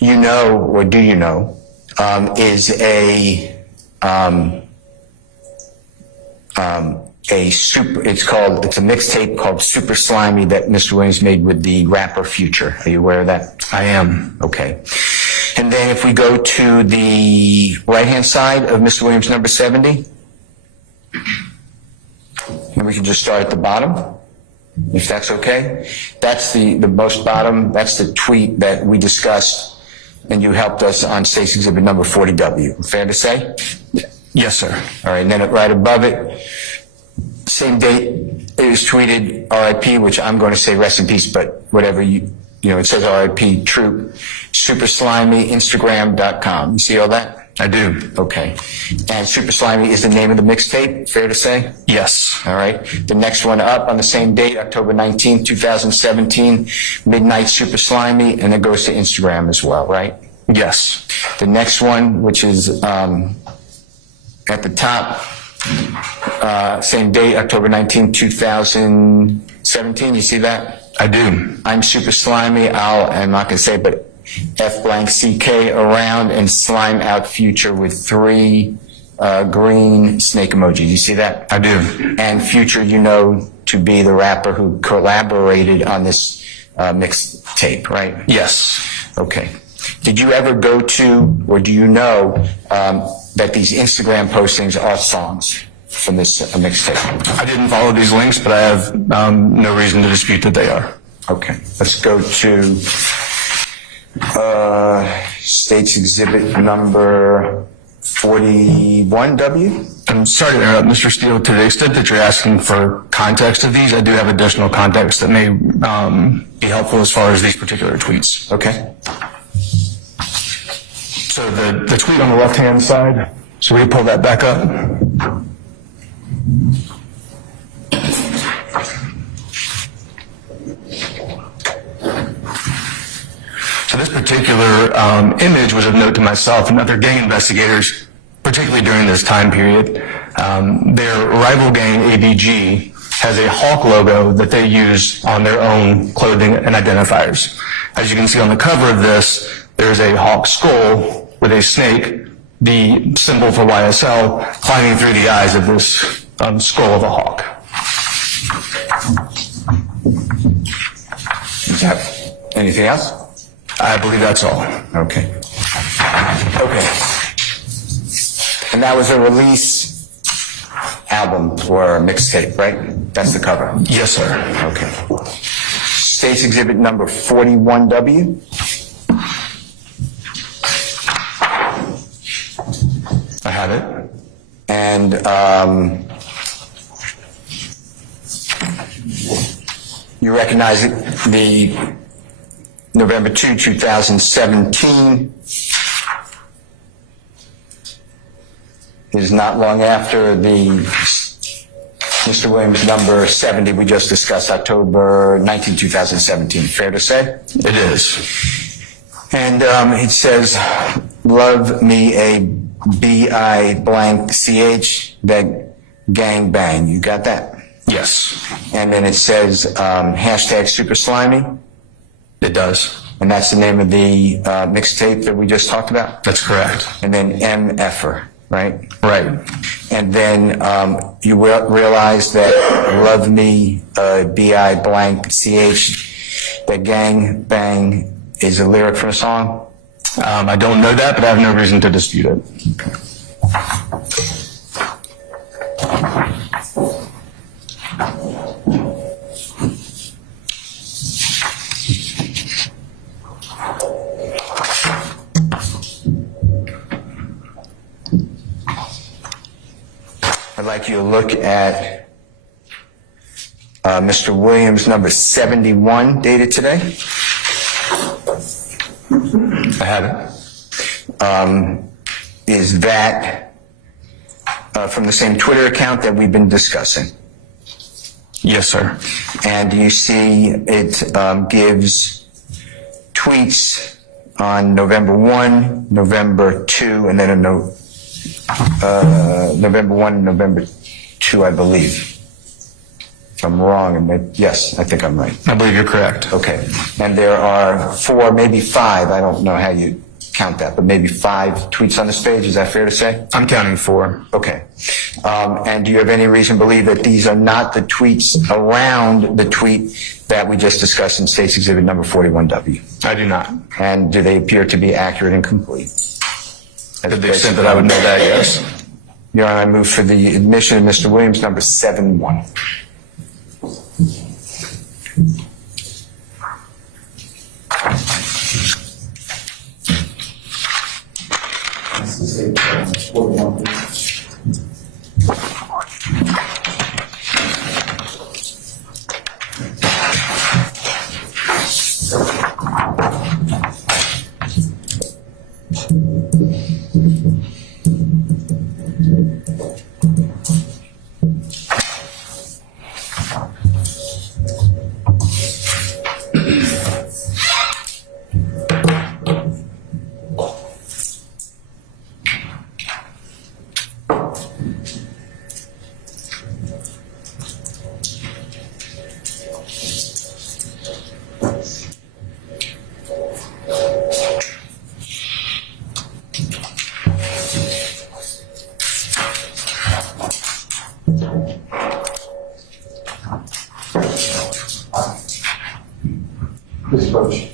you know, or do you know, is a it's a mixtape called Super Slimy that Mr. Williams made with the rapper Future. Are you aware of that? I am. Okay. And then if we go to the right-hand side of Mr. Williams number 70, and we can just start at the bottom, if that's okay. That's the most bottom, that's the tweet that we discussed, and you helped us on State's Exhibit number 40W. Fair to say? Yes, sir. All right, and then right above it, same date, it was tweeted RIP, which I'm going to say rest in peace, but whatever it says RIP Troop, Super Slimy, Instagram.com. You see all that? I do. Okay. And Super Slimy is the name of the mixtape, fair to say? Yes. All right. The next one up on the same date, October 19th, 2017, Midnight Super Slimy, and it goes to Instagram as well, right? Yes. The next one, which is at the top, same date, October 19th, 2017, you see that? I do. I'm Super Slimy, I'm not going to say, but F_CK around and slime out Future with 3 green snake emojis. You see that? I do. And Future, to be the rapper who collaborated on this mixtape, right? Yes. Okay. Did you ever go to, or do you know that these Instagram postings are songs from this mixtape? I didn't follow these links, but I have no reason to dispute that they are. Okay. Let's go to State's Exhibit number 41W. I'm sorry to interrupt, Mr. Steele. To the extent that you're asking for context of these, I do have additional context that may be helpful as far as these particular tweets. Okay. So the tweet on the left-hand side, so we pull that back up. So this particular image was of note to myself and other gang investigators, particularly during this time period. Their rival gang, ABG, has a hawk logo that they use on their own clothing and identifiers. As you can see on the cover of this, there's a hawk skull with a snake, the symbol for YSL, climbing through the eyes of this skull of a hawk. Is that anything else? I believe that's all. Okay. Okay. And that was a release album or a mixtape, right? That's the cover. Yes, sir. Okay. State's Exhibit number 41W. I have it. And you recognize it, the November 2, 2017 is not long after the Mr. Williams number 70 we just discussed, October 19, 2017. Fair to say? It is. And it says, love me a B-I-blank-C-H, that gang bang. You got that? Yes, And then it says hashtag Super Slimy, it does. and that's the name of the mixtape that we just talked about. That's correct. And then MFer, right? Right. And then you realize that love me B-I-blank-C-H, that gang bang is a lyric from a song. I don't know that, but I have no reason to dispute it. I'd like you to look at Mr. Williams number 71, dated today. I have it. Is that from the same Twitter account that we've been discussing? Yes, sir. And you see it gives tweets on November 1, November 2, and then a note November 1 and November 2, I believe. If I'm wrong, yes, I think I'm right. I believe you're correct. Okay. And there are 4, maybe 5, I don't know how you count that, but maybe 5 tweets on this page. Is that fair to say? I'm counting 4. Okay. And do you have any reason to believe that these are not the tweets around the tweet that we just discussed in State's Exhibit number 41W? I do not. And do they appear to be accurate and complete? To the extent that I would know that, yes. Your Honor, I move for the admission of Mr. Williams, number 71. Please approach.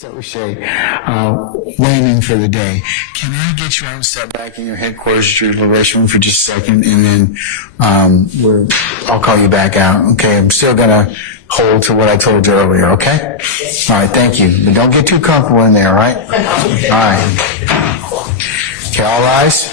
That was Shay, weighing in for the day. Can I get you on step back in your headquarters to your liberation room for just a second, and then I'll call you back out. Okay, I'm still gonna hold to what I told you earlier. Okay. All right. Thank you. But don't get too comfortable in there. All right. All right. Okay, all rise.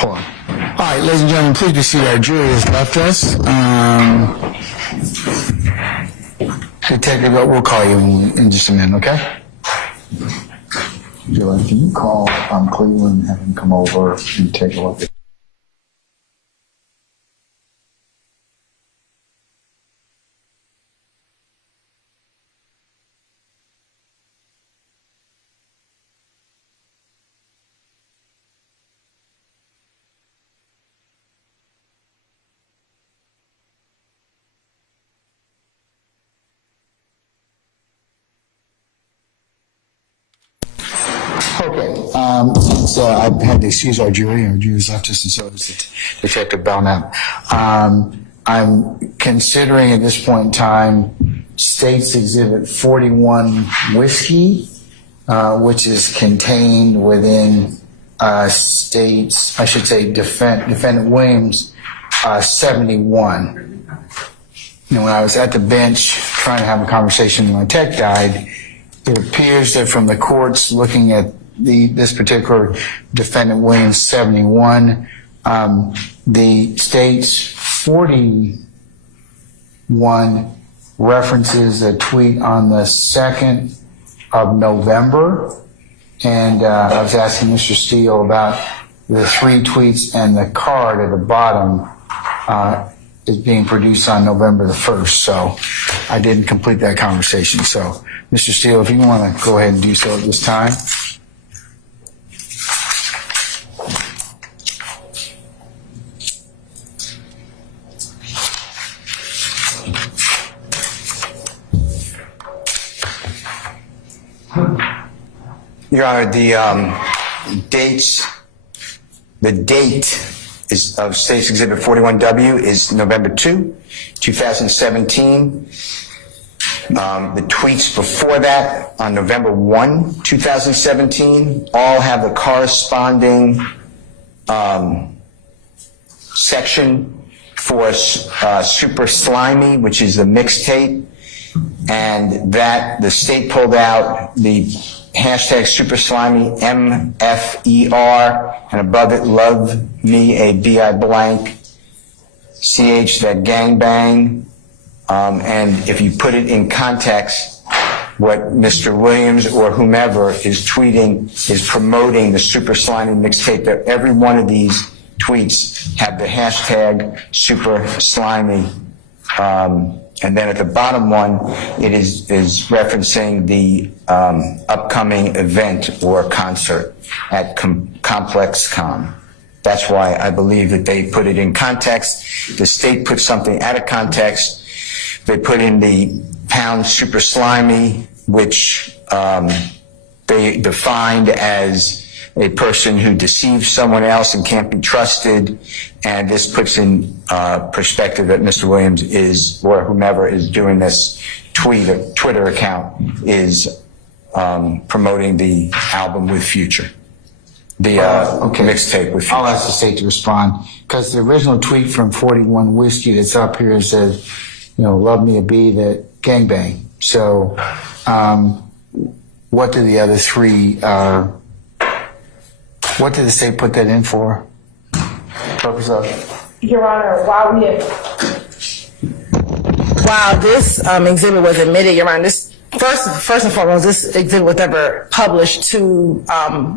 Hold on. All right, ladies and gentlemen, please be seated. Our jury has left us. Detective, we'll call you in just a minute, okay? Julian, can you call Cleveland and have him come over and take a look at Okay, so I've had to excuse our jury. Our jury's left us, and so is Detective Belknap. I'm considering at this point in time State's Exhibit 41 whiskey, which is contained within State's, I should say, Defendant Williams 71. You know, when I was at the bench trying to have a conversation with my tech guide, it appears that from the courts looking at this particular Defendant Williams 71, the State's 41 references a tweet on the 2nd of November, and I was asking Mr. Steele about the 3 tweets, and the card at the bottom is being produced on November the 1st, so I didn't complete that conversation. So, Mr. Steele, if you want to go ahead and do so at this time. Your Honor, the date is of State's Exhibit 41W is November 2, 2017. The tweets before that on November 1, 2017, all have the corresponding section for Super Slimy, which is the mixtape, and that the State pulled out the hashtag Super Slimy MFER, and above it, love me a BI blank, CH that gangbang. And if you put it in context, what Mr. Williams or whomever is tweeting is promoting the Super Slimy mixtape. That every one of these tweets have the hashtag Super Slimy. And then at the bottom one, it is referencing the upcoming event or concert at ComplexCon. That's why I believe that they put it in context. The State put something out of context. They put in the pound Super Slimy, which they defined as a person who deceives someone else and can't be trusted. And this puts in perspective that Mr. Williams is, or whomever is doing this Twitter account, is promoting the album with Future. The mixtape with Future. I'll ask the State to respond, because the original tweet from 41 Whiskey that's up here says, you know, love me a B, that gangbang. So, what do the other 3, what did the State put that in for? Purpose of? Your Honor, while this exhibit was admitted, Your Honor, this first and foremost, this exhibit was never published to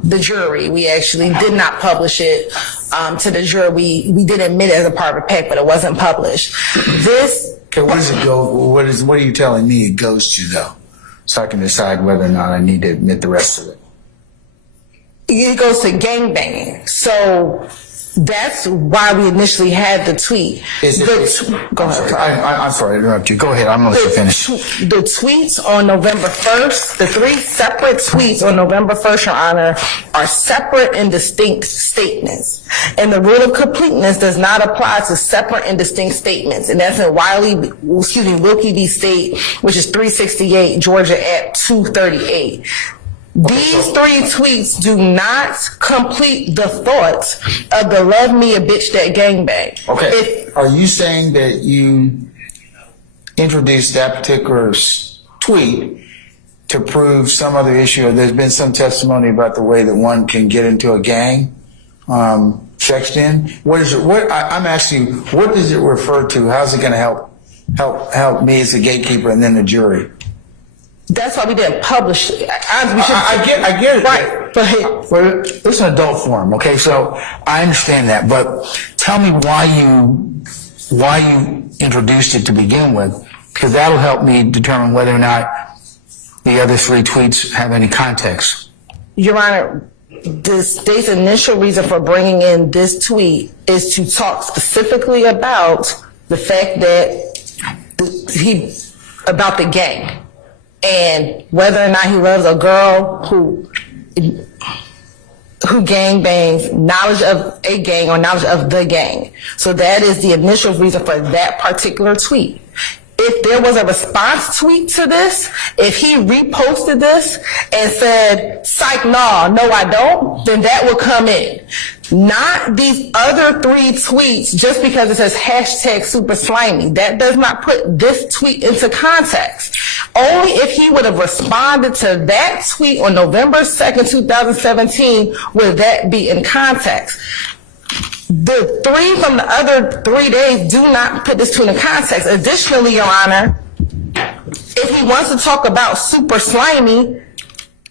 the jury. We actually did not publish it to the jury. We did admit it as a part of a pack, but it wasn't published. Okay, what does it go? What are you telling me it goes to, though, so I can decide whether or not I need to admit the rest of it? It goes to gangbanging. So That's why we initially had the tweet. Go ahead. I'm sorry to interrupt you. Go ahead. I'm going to let you finish. The tweets on November 1st, the 3 separate tweets on November 1st, Your Honor, are separate and distinct statements. And the rule of completeness does not apply to separate and distinct statements. And that's in Wilkie v. State, which is 368 Georgia at 238. These 3 tweets do not complete the thought of the love me a bitch that gangbang. Okay. Are you saying that you introduced that particular tweet to prove some other issue, or there's been some testimony about the way that one can get into a gang, sexed in? What is it? I'm asking you, what does it refer to? How's it going to help me as a gatekeeper and then the jury? That's why we didn't publish it. I get it. Right. But it's an adult forum, okay? So I understand that, but tell me why you introduced it to begin with, because that'll help me determine whether or not the other 3 tweets have any context. Your Honor, the state's initial reason for bringing in this tweet is to talk specifically about the fact that about the gang. And whether or not he loves a girl who gangbangs, knowledge of a gang or knowledge of the gang. So that is the initial reason for that particular tweet. If there was a response tweet to this, if he reposted this and said, psych, no, I don't, then that will come in. Not these other 3 tweets just because it says hashtag super slimy. That does not put this tweet into context. Only if he would have responded to that tweet on November 2nd, 2017, would that be in context. The 3 from the other 3 days do not put this tweet in context. Additionally, Your Honor, if he wants to talk about super slimy,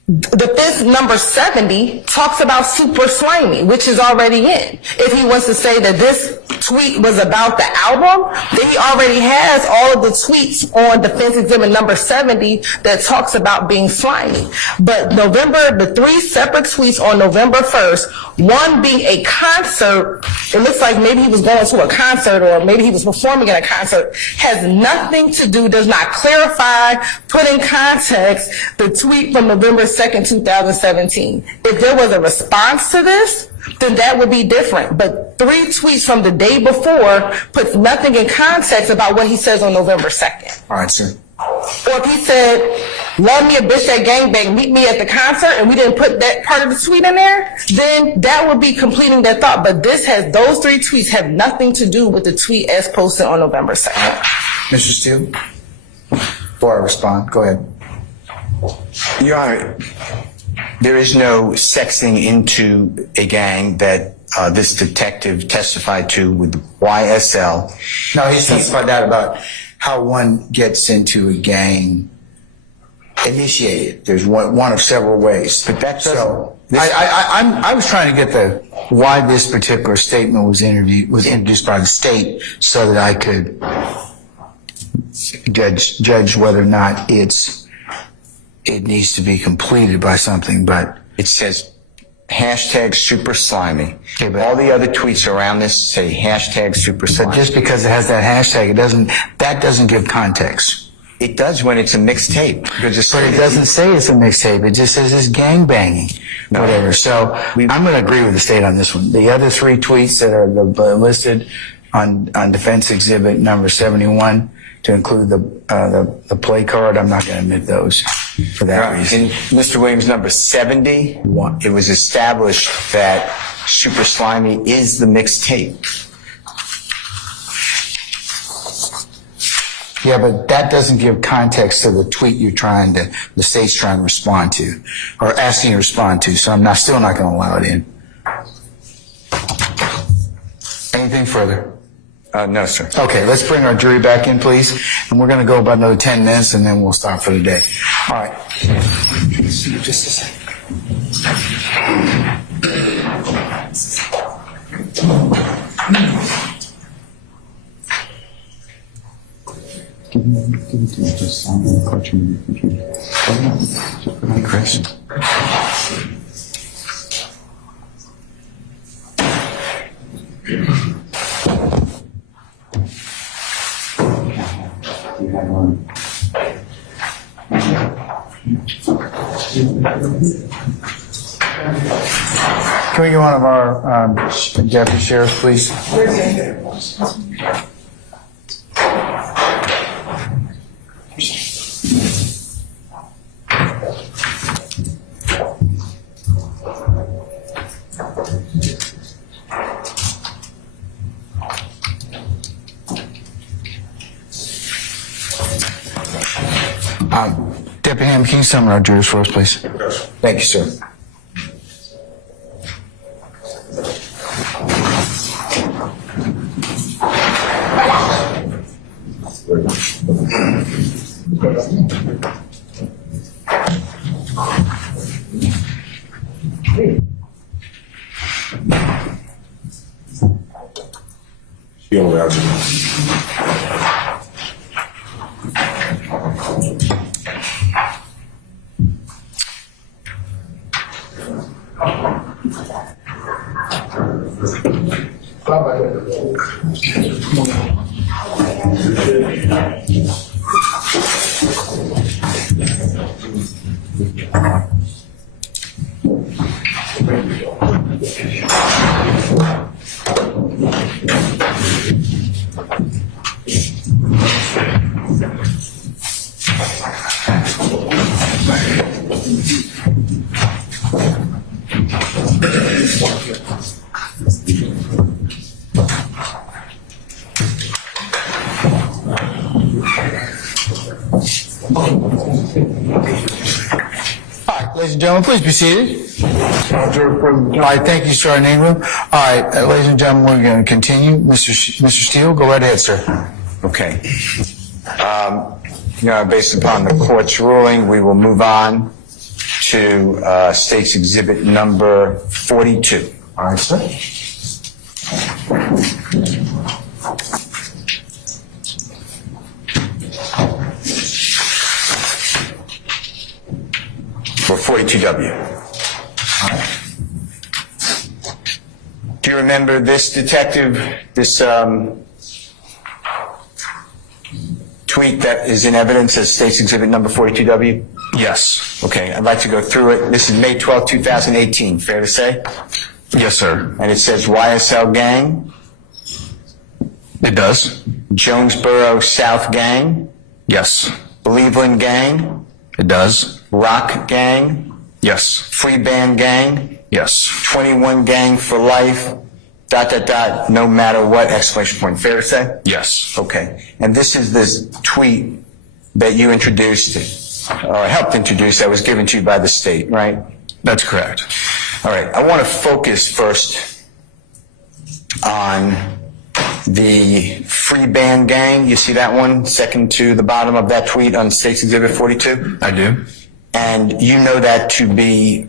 defense number 70 talks about super slimy, which is already in. If he wants to say that this tweet was about the album, then he already has all of the tweets on defense exhibit number 70 that talks about being slimy. But the 3 separate tweets on November 1st, one being a concert, it looks like maybe he was going to a concert or maybe he was performing at a concert, has nothing to do, does not clarify, put in context the tweet from November 2nd, 2017. If there was a response to this, then that would be different. But 3 tweets from the day before puts nothing in context about what he says on November 2nd. All right, sir. Or if he said, love me a bitch that gangbang, meet me at the concert, and we didn't put that part of the tweet in there, then that would be completing that thought. But those 3 tweets have nothing to do with the tweet as posted on November 2nd. Mr. Steele, before I respond, go ahead. Your Honor, there is no sexting into a gang that this detective testified to with YSL. No, he testified that about how one gets into a gang initiated. There's one of several ways. But that doesn't. So I was trying to get why this particular statement was introduced by the state so that I could judge whether or not it needs to be completed by something. But it says hashtag super slimy. Okay, but all the other tweets around this say hashtag super slimy. But just because it has that hashtag, that doesn't give context. It does when it's a mixtape. But it doesn't say it's a mixtape. It just says it's gangbanging, whatever. So I'm going to agree with the state on this one. The other 3 tweets that are listed on defense exhibit number 71 to include the play card, I'm not going to admit those for that reason. In Mr. Williams number 70, it was established that super slimy is the mixtape. Yeah, but that doesn't give context to the tweet the state's trying to respond to, or asking you to respond to, so I'm still not going to allow it in. Anything further? No, sir. Okay, let's bring our jury back in, please, and we're going to go about another 10 minutes, and then we'll stop for the day. All right. See you just a second. Give it to me, just sign the cartoon. Chris. you have on. Can we get one of our deputy sheriffs, please? Deputy Ham, can you summon our jurors for us, please? Thank you, sir. Ladies and gentlemen, please be seated. All right, thank you, sir. Name room. All right, ladies and gentlemen, we're going to continue. Mr. Steele, go right ahead, sir. Okay. Based upon the court's ruling, we will move on to State's Exhibit number 42. All right, sir. For 42W. Do you remember this detective, this tweet that is in evidence as State's Exhibit number 42W? Yes. Okay, I'd like to go through it. This is May 12, 2018, fair to say? Yes, sir. And it says YSL Gang, It does. Jonesboro South Gang, Yes. Cleveland Gang, It does. Rock Gang, Yes. Free Band Gang, Yes. 21 Gang for Life, ... no matter what, exclamation point. Fair to say? Yes. Okay. And this is this tweet that you introduced, or helped introduce, that was given to you by the state, right? That's correct. All right. I want to focus first on the Free Band Gang. You see that one, second to the bottom of that tweet on State's Exhibit 42? I do. And you know that to be,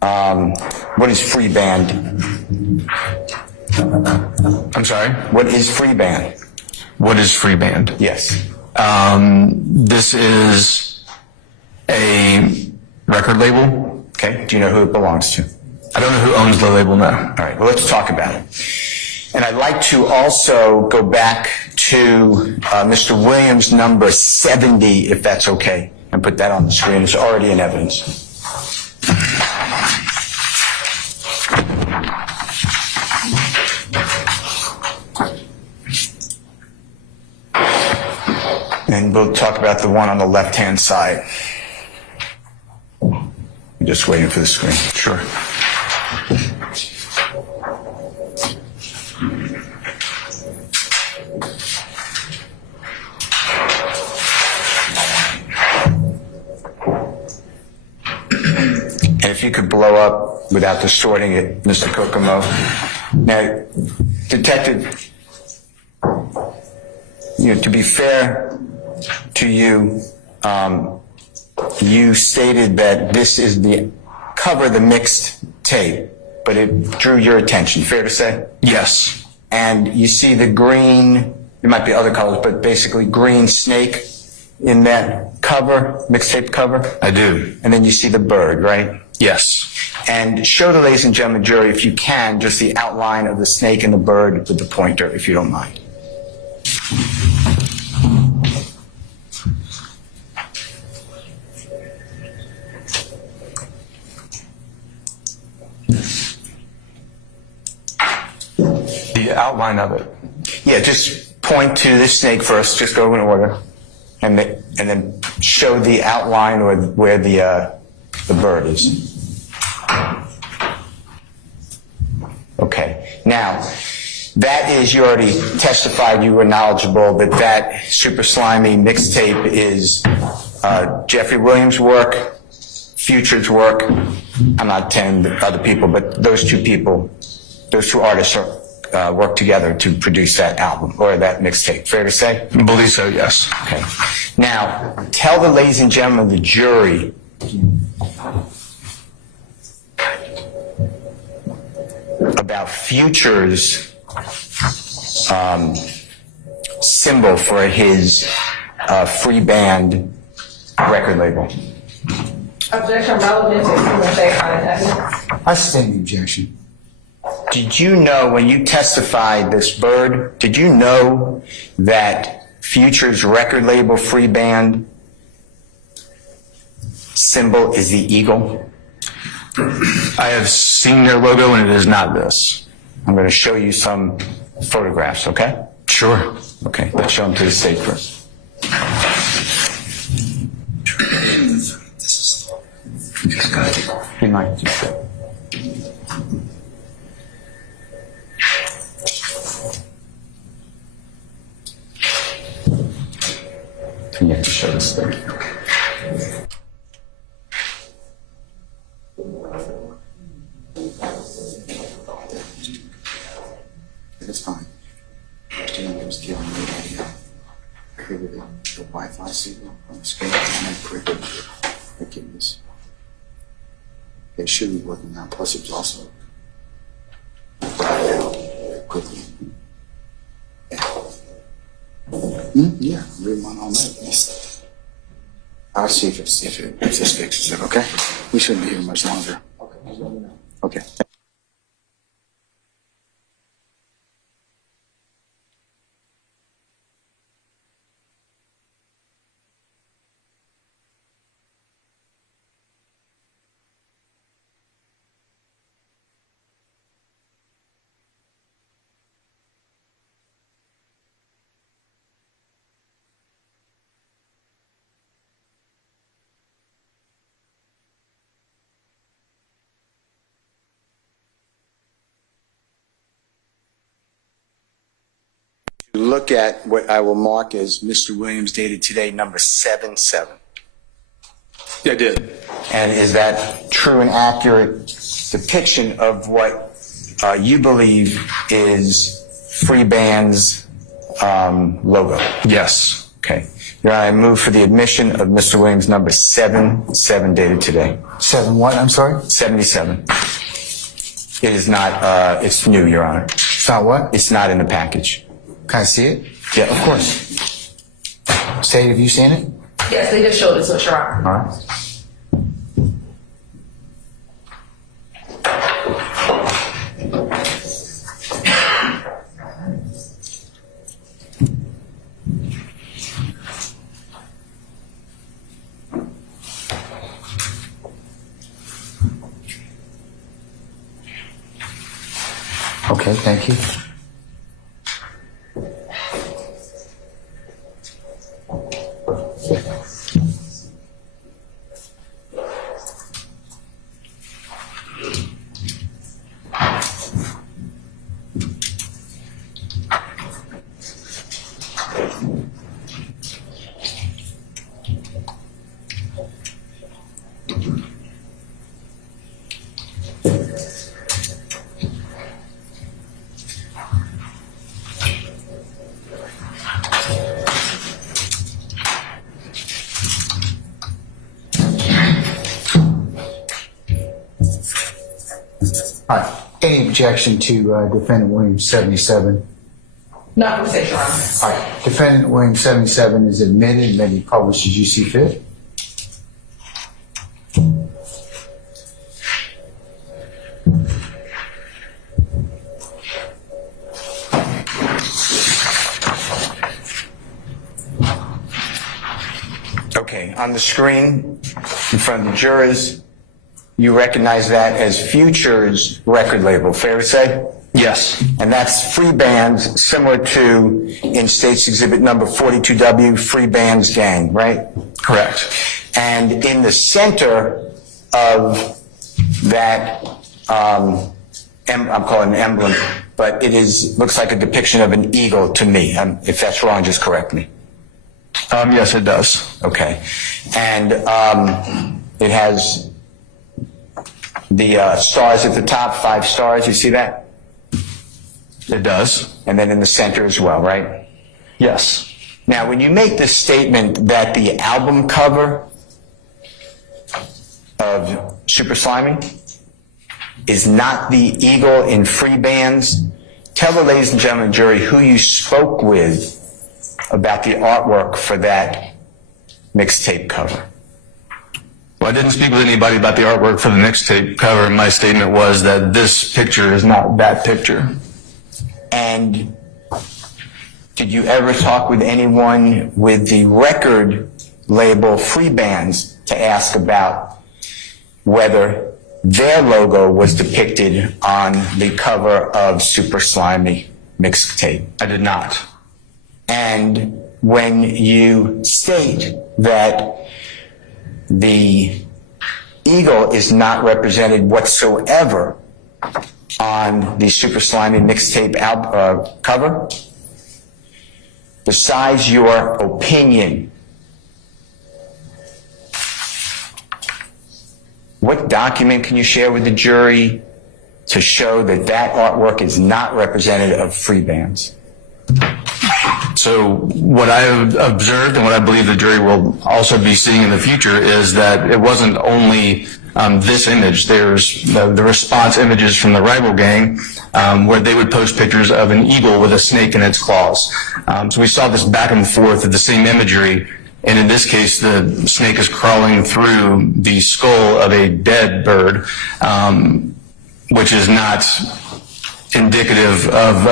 what is Free Band? I'm sorry. What is Free Band? What is Free Band? Yes. This is a record label. Okay. Do you know who it belongs to? I don't know who owns the label now. All right. Well, let's talk about it. And I'd like to also go back to Mr. Williams' number 70, if that's okay, and put that on the screen. It's already in evidence. And we'll talk about the one on the left-hand side. I'm just waiting for the screen. Sure. And if you could blow up without distorting it, Mr. Kokomo. Now, Detective, to be fair to you, you stated that this is the cover of the mixed tape, but it drew your attention, fair to say? Yes. And you see the green, there might be other colors, but basically green snake in that cover, mixtape cover? I do. And then you see the bird, right? Yes. And show the ladies and gentlemen jury, if you can, just the outline of the snake and the bird with the pointer, if you don't mind. outline of it. Yeah, just point to the snake first, just go in order, and then show the outline or where the bird is. Okay, now, that is, you already testified you were knowledgeable that Super Slimy mixtape is Jeffrey Williams' work, Future's work. I'm not telling the other people, but those two artists work together to produce that album or that mixtape. Fair to say? I believe so, yes. Okay. Now, tell the ladies and gentlemen of the jury about Future's symbol for his free band record label. Objection relevant to human fact on evidence. I stand the objection. Did you know when you testified this, Bird, did you know that Future's record label free band symbol is the eagle? I have seen their logo, and it is not this. I'm going to show you some photographs, okay? Sure. Okay, let's show them to the stage first. Good night. You have to show this thing. It's fine. Jane was giving me I created the Wi-Fi signal on the screen, and I created this. It should be working now. Plus, it was also brought out quickly. Yeah. Yeah, read mine all night. Yes. I'll see if this fixes it. Okay. We shouldn't be here much longer. Okay. Look at what I will mark as Mr. Williams dated today, number 77. Yeah, I did. And is that true and accurate depiction of what you believe is Free Band's logo? Yes. Okay. Your Honor, I move for the admission of Mr. Williams, number 77 dated today. 7 what? I'm sorry? 77. It is not, it's new, Your Honor. It's not what? It's not in the package. Can I see it? Yeah, of course. State, have you seen it? Yes, they just showed it to us, Your Honor. All right. Okay, thank you. All right. Any objection to Defendant Williams 77? Not per se, Your Honor. All right. Defendant Williams 77 is admitted and may be published as you see fit. Okay, on the screen in front of the jurors, you recognize that as Future's record label, fair to say? Yes. And that's free bands, similar to in State's Exhibit number 42W, free bands gang, right? Correct. And in the center of that, I'm calling it an emblem, but looks like a depiction of an eagle to me. If that's wrong, just correct me. Yes, it does. Okay. And it has the stars at the top, 5 stars. You see that? It does. And then in the center as well, right? Yes. Now, when you make the statement that the album cover of Super Slimy is not the eagle in free bands, tell the ladies and gentlemen of the jury who you spoke with about the artwork for that mixtape cover. Well, I didn't speak with anybody about the artwork for the mixtape cover. My statement was that this picture is not that picture. And did you ever talk with anyone with the record label Free Bands to ask about whether their logo was depicted on the cover of Super Slimy mixtape? I did not. And when you state that the eagle is not represented whatsoever on the Super Slimy mixtape cover, besides your opinion, what document can you share with the jury to show that that artwork is not representative of free bands? So what I have observed and what I believe the jury will also be seeing in the future is that it wasn't only this image. There's the response images from the rival gang where they would post pictures of an eagle with a snake in its claws. So we saw this back and forth of the same imagery. And in this case, the snake is crawling through the skull of a dead bird, which is not indicative of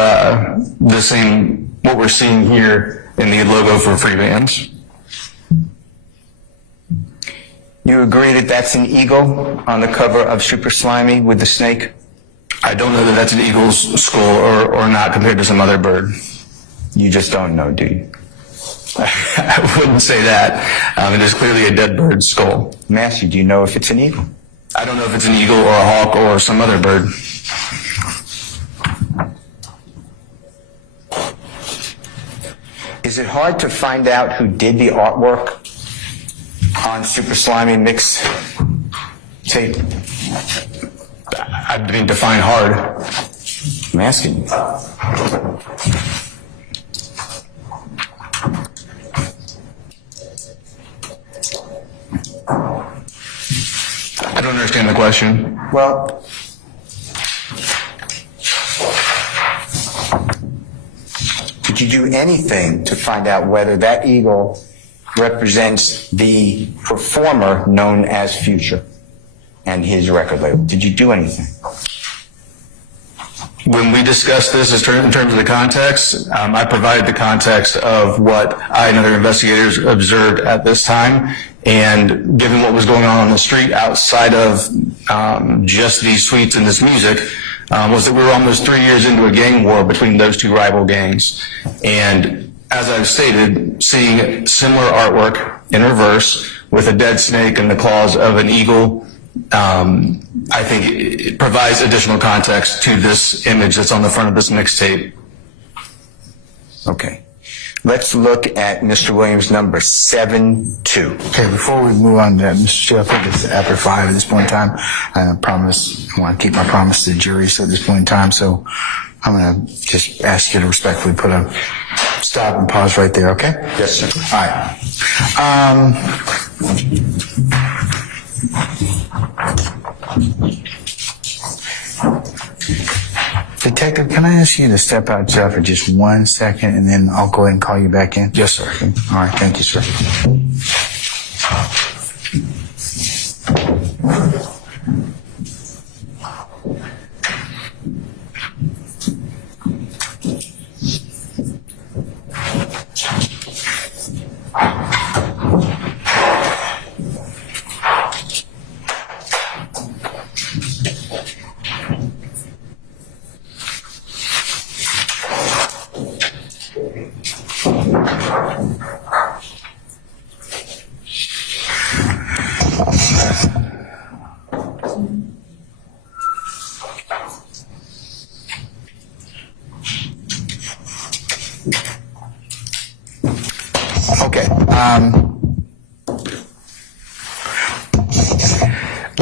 the same, what we're seeing here in the logo for free bands. You agree that that's an eagle on the cover of Super Slimy with the snake? I don't know that that's an eagle's skull or not compared to some other bird. You just don't know, do you? I wouldn't say that. It is clearly a dead bird's skull. Master, do you know if it's an eagle? I don't know if it's an eagle or a hawk or some other bird. Is it hard to find out who did the artwork on Super Slimy mix tape? I mean, define hard. I'm asking you. I don't understand the question. Well, did you do anything to find out whether that eagle represents the performer known as Future and his record label? Did you do anything? When we discussed this in terms of the context, I provided the context of what I and other investigators observed at this time. And given what was going on the street outside of just these suites and this music, was that we were almost 3 years into a gang war between those two rival gangs. And as I've stated, seeing similar artwork in reverse with a dead snake and the claws of an eagle, I think it provides additional context to this image that's on the front of this mixtape. Okay. Let's look at Mr. Williams' number 7-2. Okay, before we move on to that, Mr. Chair, I think it's after 5 at this point in time. I want to keep my promise to the jury at this point in time, so I'm going to just ask you to respectfully put a stop and pause right there, okay? Yes, sir. All right. Detective, can I ask you to step outside for just 1 second, and then I'll go ahead and call you back in? Yes, sir. All right, thank you, sir.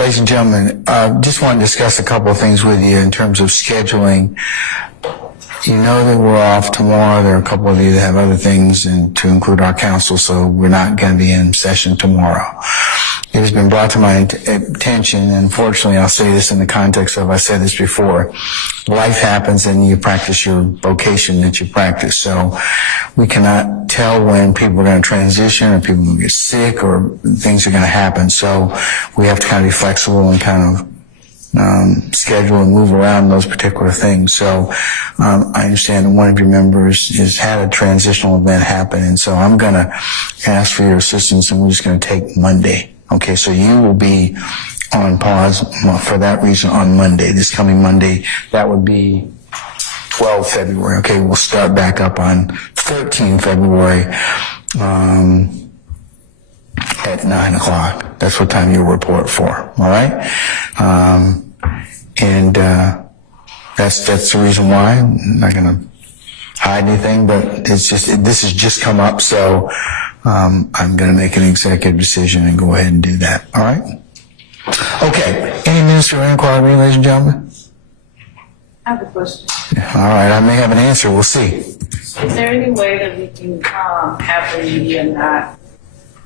ladies and gentlemen, just want to discuss a couple of things with you in terms of scheduling. You know that we're off tomorrow. There are a couple of you that have other things, and to include our council, so we're not going to be in session tomorrow. It has been brought to my attention, and unfortunately, I'll say this in the context of, I said this before, life happens and you practice your vocation that you practice. So we cannot tell when people are going to transition or people are going to get sick or things are going to happen. So we have to kind of be flexible and kind of schedule and move around those particular things. So I understand that one of your members has had a transitional event happen, and so I'm going to ask for your assistance, and we're just going to take Monday. Okay, so you will be on pause for that reason on Monday, this coming Monday. That would be 12 February. Okay, we'll start back up on 13 February at 9 o'clock. That's what time you'll report for, all right? That's the reason why. I'm not going to hide anything, but it's just, this has just come up, so I'm going to make an executive decision and go ahead and do that, all right? Okay, any ministerial inquiry, ladies and gentlemen? I have a question. All right, I may have an answer, we'll see. Is there any way that we can have the media not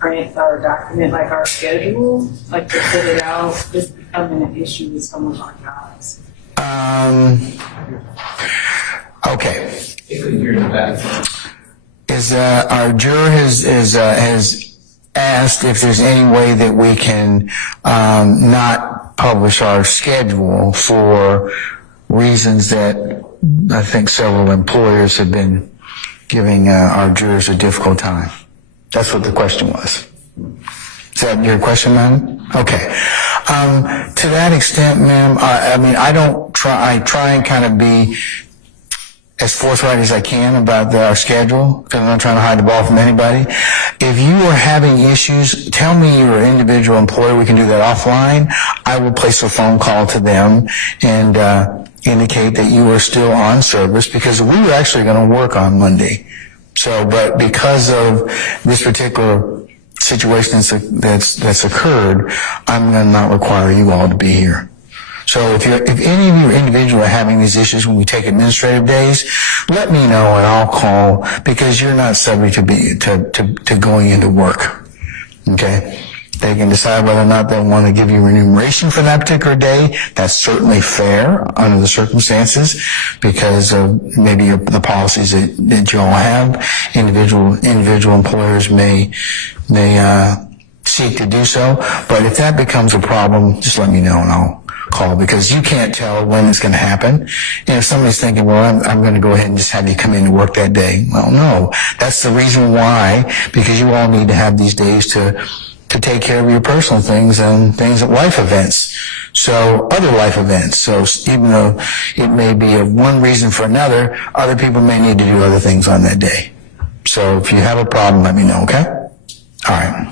print or document like our schedule, like to put it out? This is becoming an issue with some of our jobs. Okay. Our juror has asked if there's any way that we can not publish our schedule for reasons that I think several employers have been giving our jurors a difficult time. That's what the question was. Is that your question, ma'am? Okay. To that extent, ma'am, I try and kind of be as forthright as I can about our schedule, because I'm not trying to hide the ball from anybody. If you are having issues, tell me you're an individual employer. We can do that offline. I will place a phone call to them and indicate that you are still on service, because we were actually going to work on Monday. So, but because of this particular situation that's occurred, I'm going to not require you all to be here. So if any of you individuals are having these issues when we take administrative days, let me know and I'll call, because you're not subject to going into work. Okay? They can decide whether or not they want to give you remuneration for that particular day. That's certainly fair under the circumstances, because of maybe the policies that you all have. Individual employers may seek to do so. But if that becomes a problem, just let me know and I'll call, because you can't tell when it's going to happen. And if somebody's thinking, well, I'm going to go ahead and just have you come in to work that day. Well, no. That's the reason why, because you all need to have these days to take care of your personal things and things at life events. So, other life events. So, even though it may be of one reason for another, other people may need to do other things on that day. So, if you have a problem, let me know, okay? All right.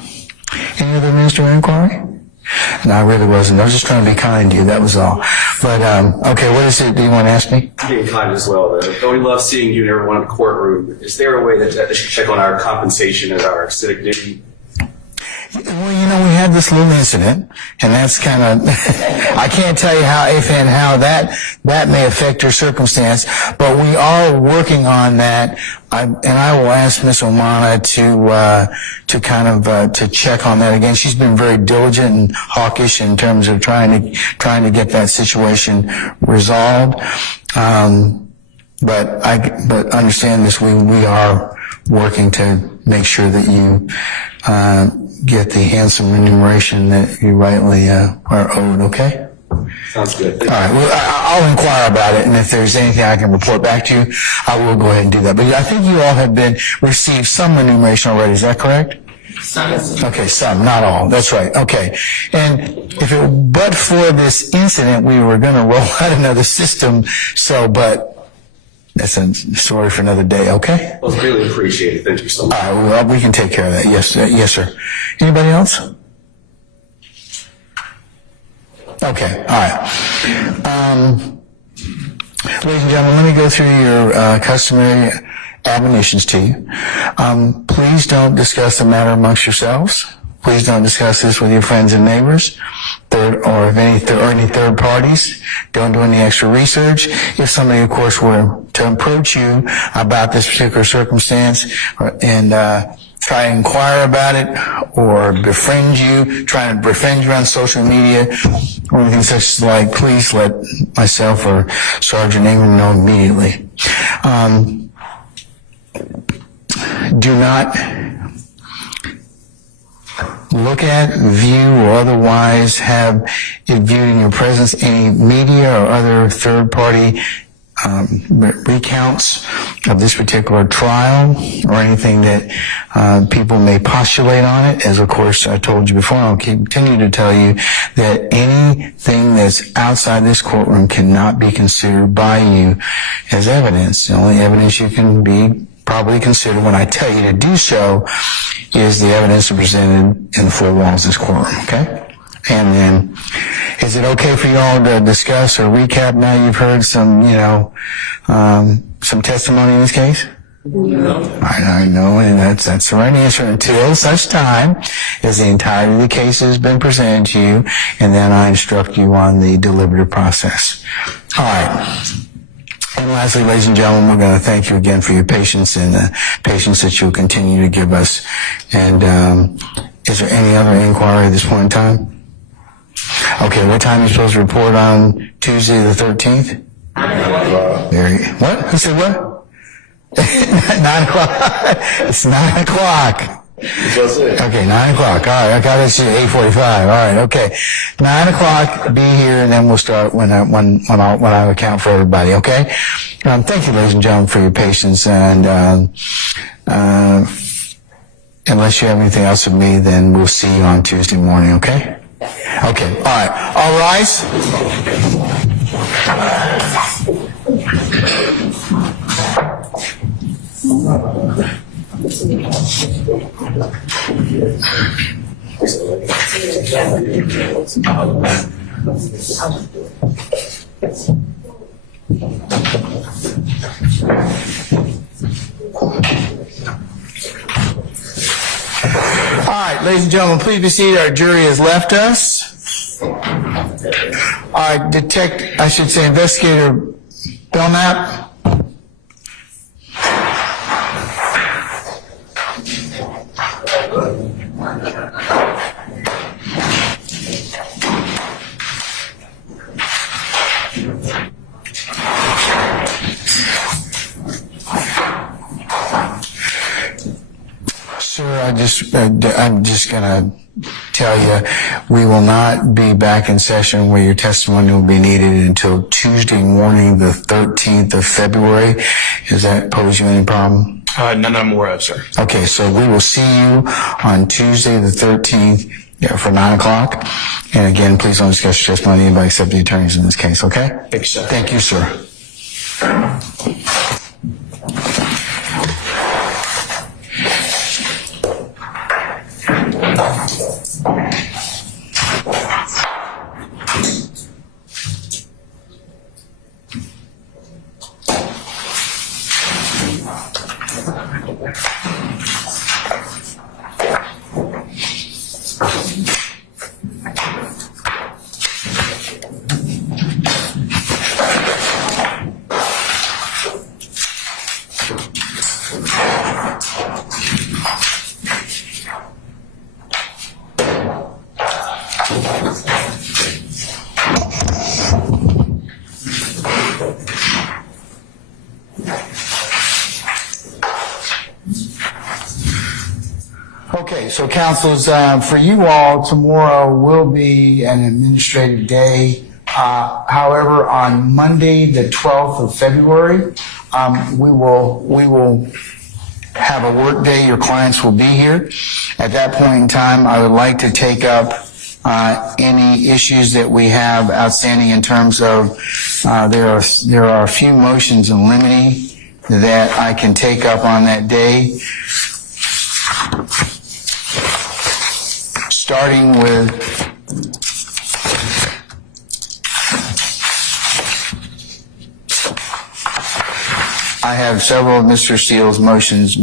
Any other ministerial inquiry? No, I really wasn't. I was just trying to be kind to you. That was all. But, okay, what is it? Do you want to ask me? Being kind as well, though. We love seeing you and everyone in the courtroom. Is there a way that they should check on our compensation as our civic duty? Well, we had this little incident, and that's kind of, I can't tell you how, if and how that may affect your circumstance, but we are working on that, and I will ask Ms. Omana to check on that again. She's been very diligent and hawkish in terms of trying to get that situation resolved. But understand this, we are working to make sure that you, get the handsome remuneration that you rightly are owed, okay? Sounds good. All right, well, I'll inquire about it, and if there's anything I can report back to you, I will go ahead and do that. But I think you all have received some remuneration already, is that correct? Some. Okay, some, not all. That's right. Okay. And but for this incident, we were going to roll out another system, but that's a story for another day, okay? Well, it's really appreciated. Thank you so much. All right, well, we can take care of that. Yes, sir. Anybody else? Okay, all right. Ladies and gentlemen, let me go through your customary admonitions to you. Please don't discuss the matter amongst yourselves. Please don't discuss this with your friends and neighbors, or any third parties. Don't do any extra research. If somebody, of course, were to approach you about this particular circumstance and try to inquire about it or befriend you, trying to befriend you on social media or anything such as like, please let myself or Sergeant Ingram know immediately. Do not look at, view, or otherwise have it viewed in your presence any media or other third-party recounts of this particular trial or anything that people may postulate on it. As, of course, I told you before, I'll continue to tell you that anything that's outside this courtroom cannot be considered by you as evidence. The only evidence you can be probably considered when I tell you to do so is the evidence presented in the four walls of this courtroom, okay? And then, is it okay for you all to discuss or recap now you've heard some, some testimony in this case? No. I know, and that's the right answer until such time as the entirety of the case has been presented to you, and then I instruct you on the deliberative process. All right. And lastly, ladies and gentlemen, we're going to thank you again for your patience and the patience that you'll continue to give us. And is there any other inquiry at this point in time? Okay, what time are you supposed to report on Tuesday the 13th? 9 o'clock. What? Who said what? 9 o'clock. It's 9 o'clock. Okay, 9 o'clock. All right, I got it at 8:45. All right, okay. 9 o'clock, be here, and then we'll start when I account for everybody, okay? Thank you, ladies and gentlemen, for your patience, and unless you have anything else of me, then we'll see you on Tuesday morning, okay? Okay, all right. All rise. All right, ladies and gentlemen, please be seated. Our jury has left us. All right, Investigator Belknap. Sir, I'm just going to tell you, we will not be back in session where your testimony will be needed until Tuesday morning, the 13th of February. Does that pose you any problem? None I'm aware of, sir. Okay, so we will see you on Tuesday the 13th for 9 o'clock. And again, please don't discuss your testimony with anybody except the attorneys in this case, okay? Thank you, sir. Thank you, sir. Okay, so councils, for you all, tomorrow will be an administrative day. However, on Monday, the 12th of February, we will have a work day. Your clients will be here. At that point in time, I would like to take up any issues that we have outstanding in terms of there are a few motions in limine that I can take up on that day. Starting with I have several of Mr. Steele's motions.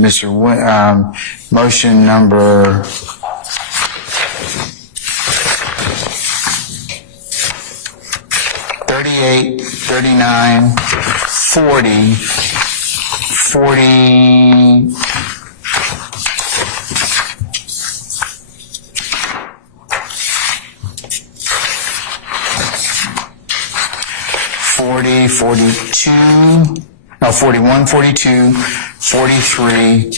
Motion number 39, 40, 40, 40, 42, no, 41, 42, 43,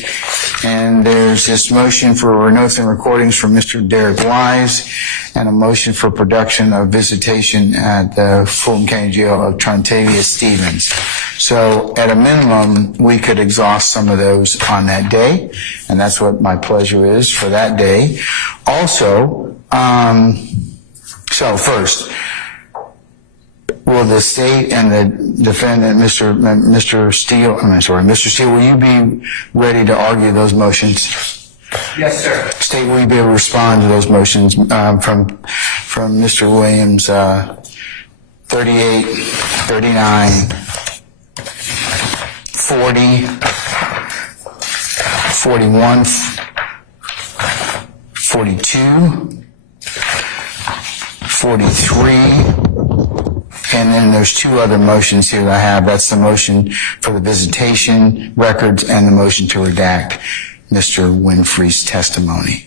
and there's this motion for notes and recordings from Mr. Derek Wise, and a motion for production of visitation at the Fulton County Jail of Trontavia Stevens. So at a minimum, we could exhaust some of those on that day, and that's what my pleasure is for that day. Also, so first, will the state and the defendant, Mr. Steele, Mr. Steele, will you be ready to argue those motions? Yes, sir. State, will you be able to respond to those motions from Mr. Williams, 38, 39, 40, 41, 42, 43, and then there's two other motions here that I have. That's the motion for the visitation records and the motion to redact Mr. Winfrey's testimony.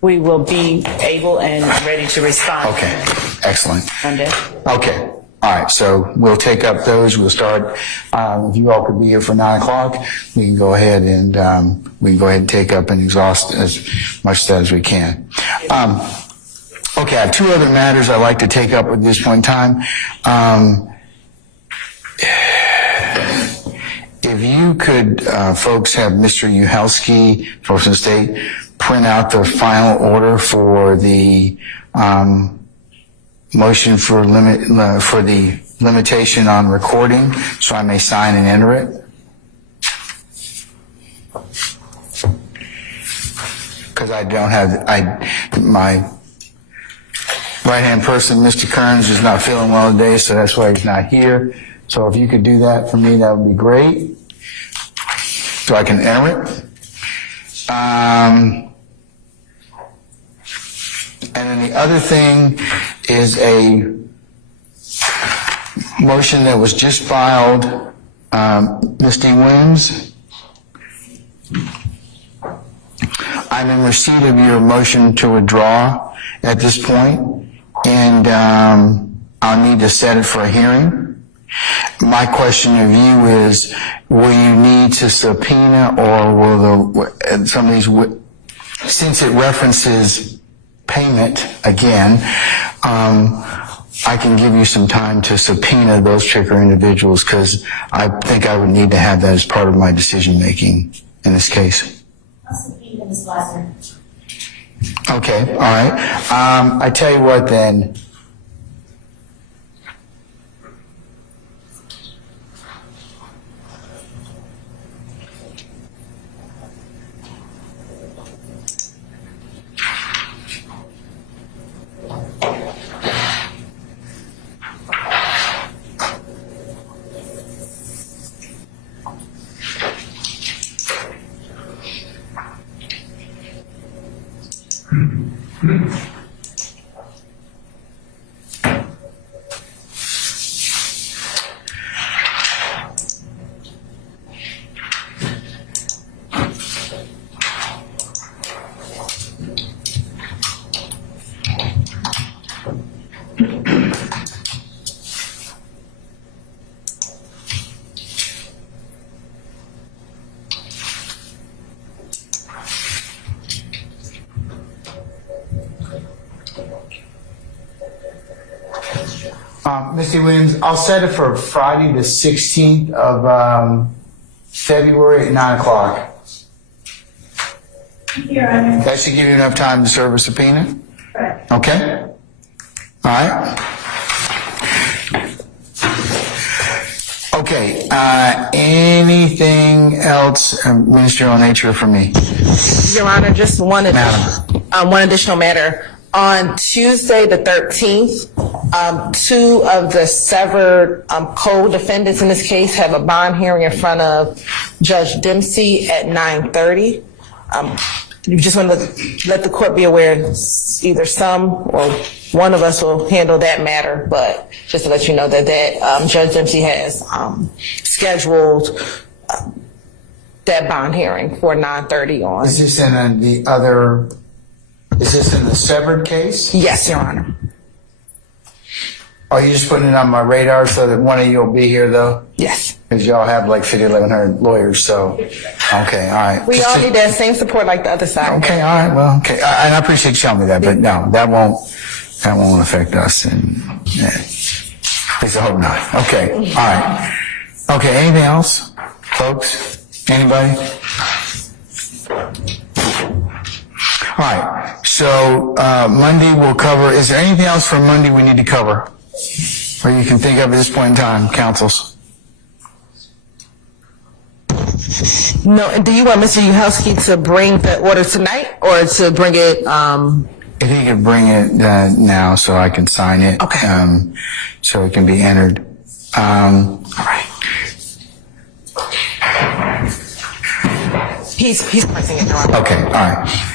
We will be able and ready to respond. Okay, excellent. Monday. Okay, all right, so we'll take up those. We'll start, if you all could be here for 9 o'clock, we can go ahead and take up and exhaust as much of that as we can. Okay, I have two other matters I'd like to take up at this point in time. If you could, folks, have Mr. Uhelski, folks in the state, print out the final order for the motion for the limitation on recording, so I may sign and enter it. Because I don't have, my right-hand person, Mr. Kearns, is not feeling well today, so that's why he's not here. So if you could do that for me, that would be great. So I can enter it. And then the other thing is a motion that was just filed, Ms. D. Williams. I'm in receipt of your motion to withdraw at this point, and I'll need to set it for a hearing. My question of you is, will you need to subpoena, or will some of these, since it references payment again, I can give you some time to subpoena those particular individuals, because I think I would need to have that as part of my decision making in this case. I'll subpoena Ms. Glasser. Okay, all right. I tell you what then. Mr. Williams, I'll set it for Friday the 16th of February at 9 o'clock. Your Honor. That should give you enough time to serve a subpoena? Correct. Okay. All right. Okay. Anything else ministerial nature for me? Your Honor, just one additional matter. On Tuesday, the 13th, two of the severed co-defendants in this case have a bond hearing in front of Judge Dempsey at 9:30. You just want to let the court be aware, either some or one of us will handle that matter, but just to let you know that Judge Dempsey has scheduled that bond hearing for 9:30 on. Is this in is this in the severed case? Yes, Your Honor. Are you just putting it on my radar so that one of you will be here, though? Yes. Because y'all have like 5,100 lawyers, so, okay, all right. We all need that same support like the other side. Okay, all right, well, okay, and I appreciate you telling me that, but no, that won't affect us, and, yeah. At least I hope not. Okay, all right. Okay, anything else, folks? Anybody? All right, so, Monday we'll cover, is there anything else for Monday we need to cover? Or you can think of at this point in time, councils? No, and do you want Mr. Uhowski to bring the order tonight or to bring it, If you could bring it now so I can sign it. Okay. So it can be entered. All right. he's pressing it now. Okay, all right.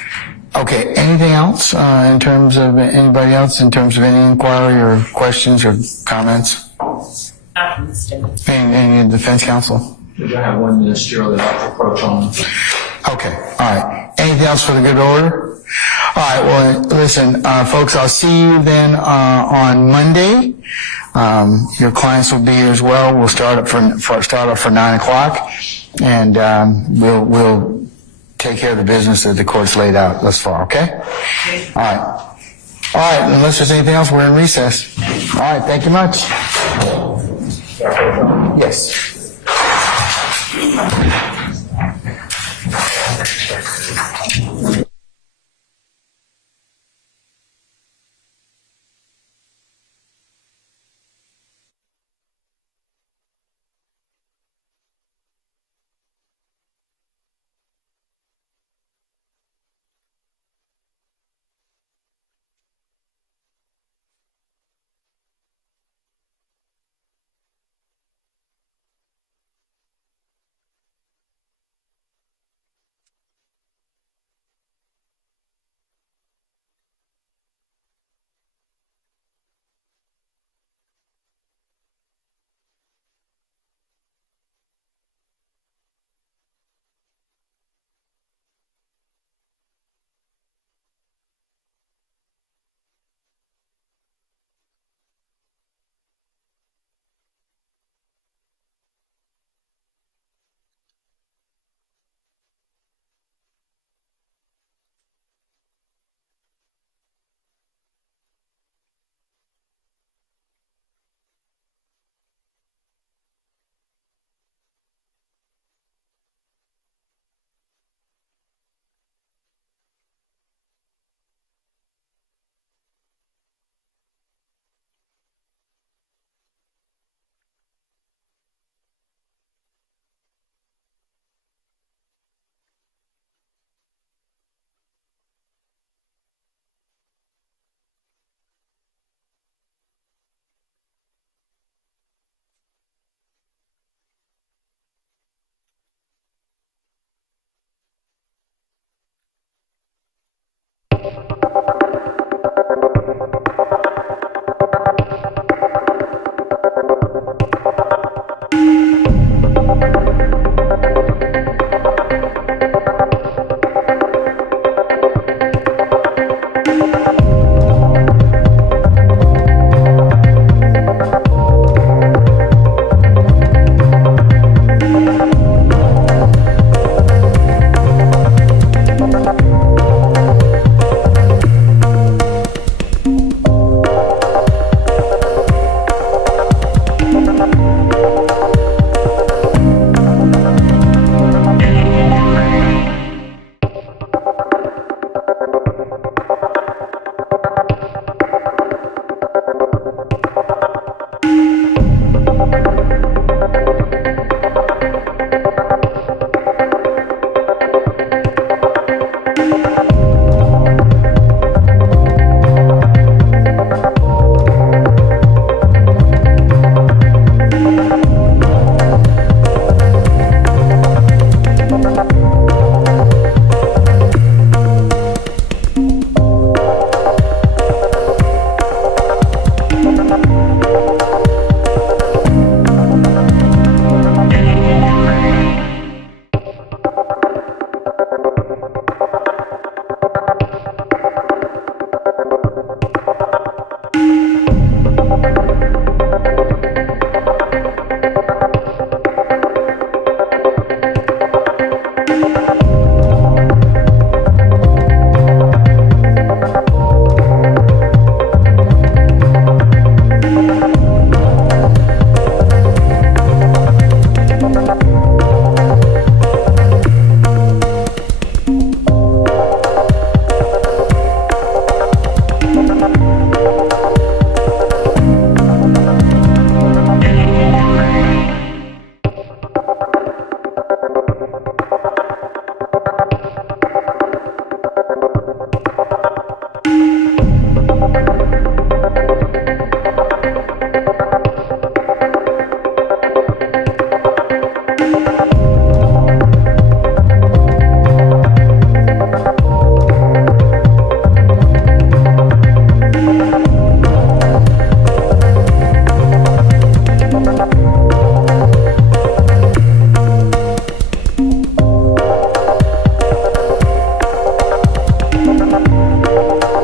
Okay, anything else in terms of anybody else, in terms of any inquiry or questions or comments? Any defense counsel? We're gonna have one ministerial approach on. Okay, all right. Anything else for the good order? All right, well, listen, folks, I'll see you then on Monday. Your clients will be here as well. We'll start up for 9 o'clock, and we'll take care of the business that the court's laid out thus far, okay? All right. All right, unless there's anything else, we're in recess. All right, thank you much. Yes. Thank you.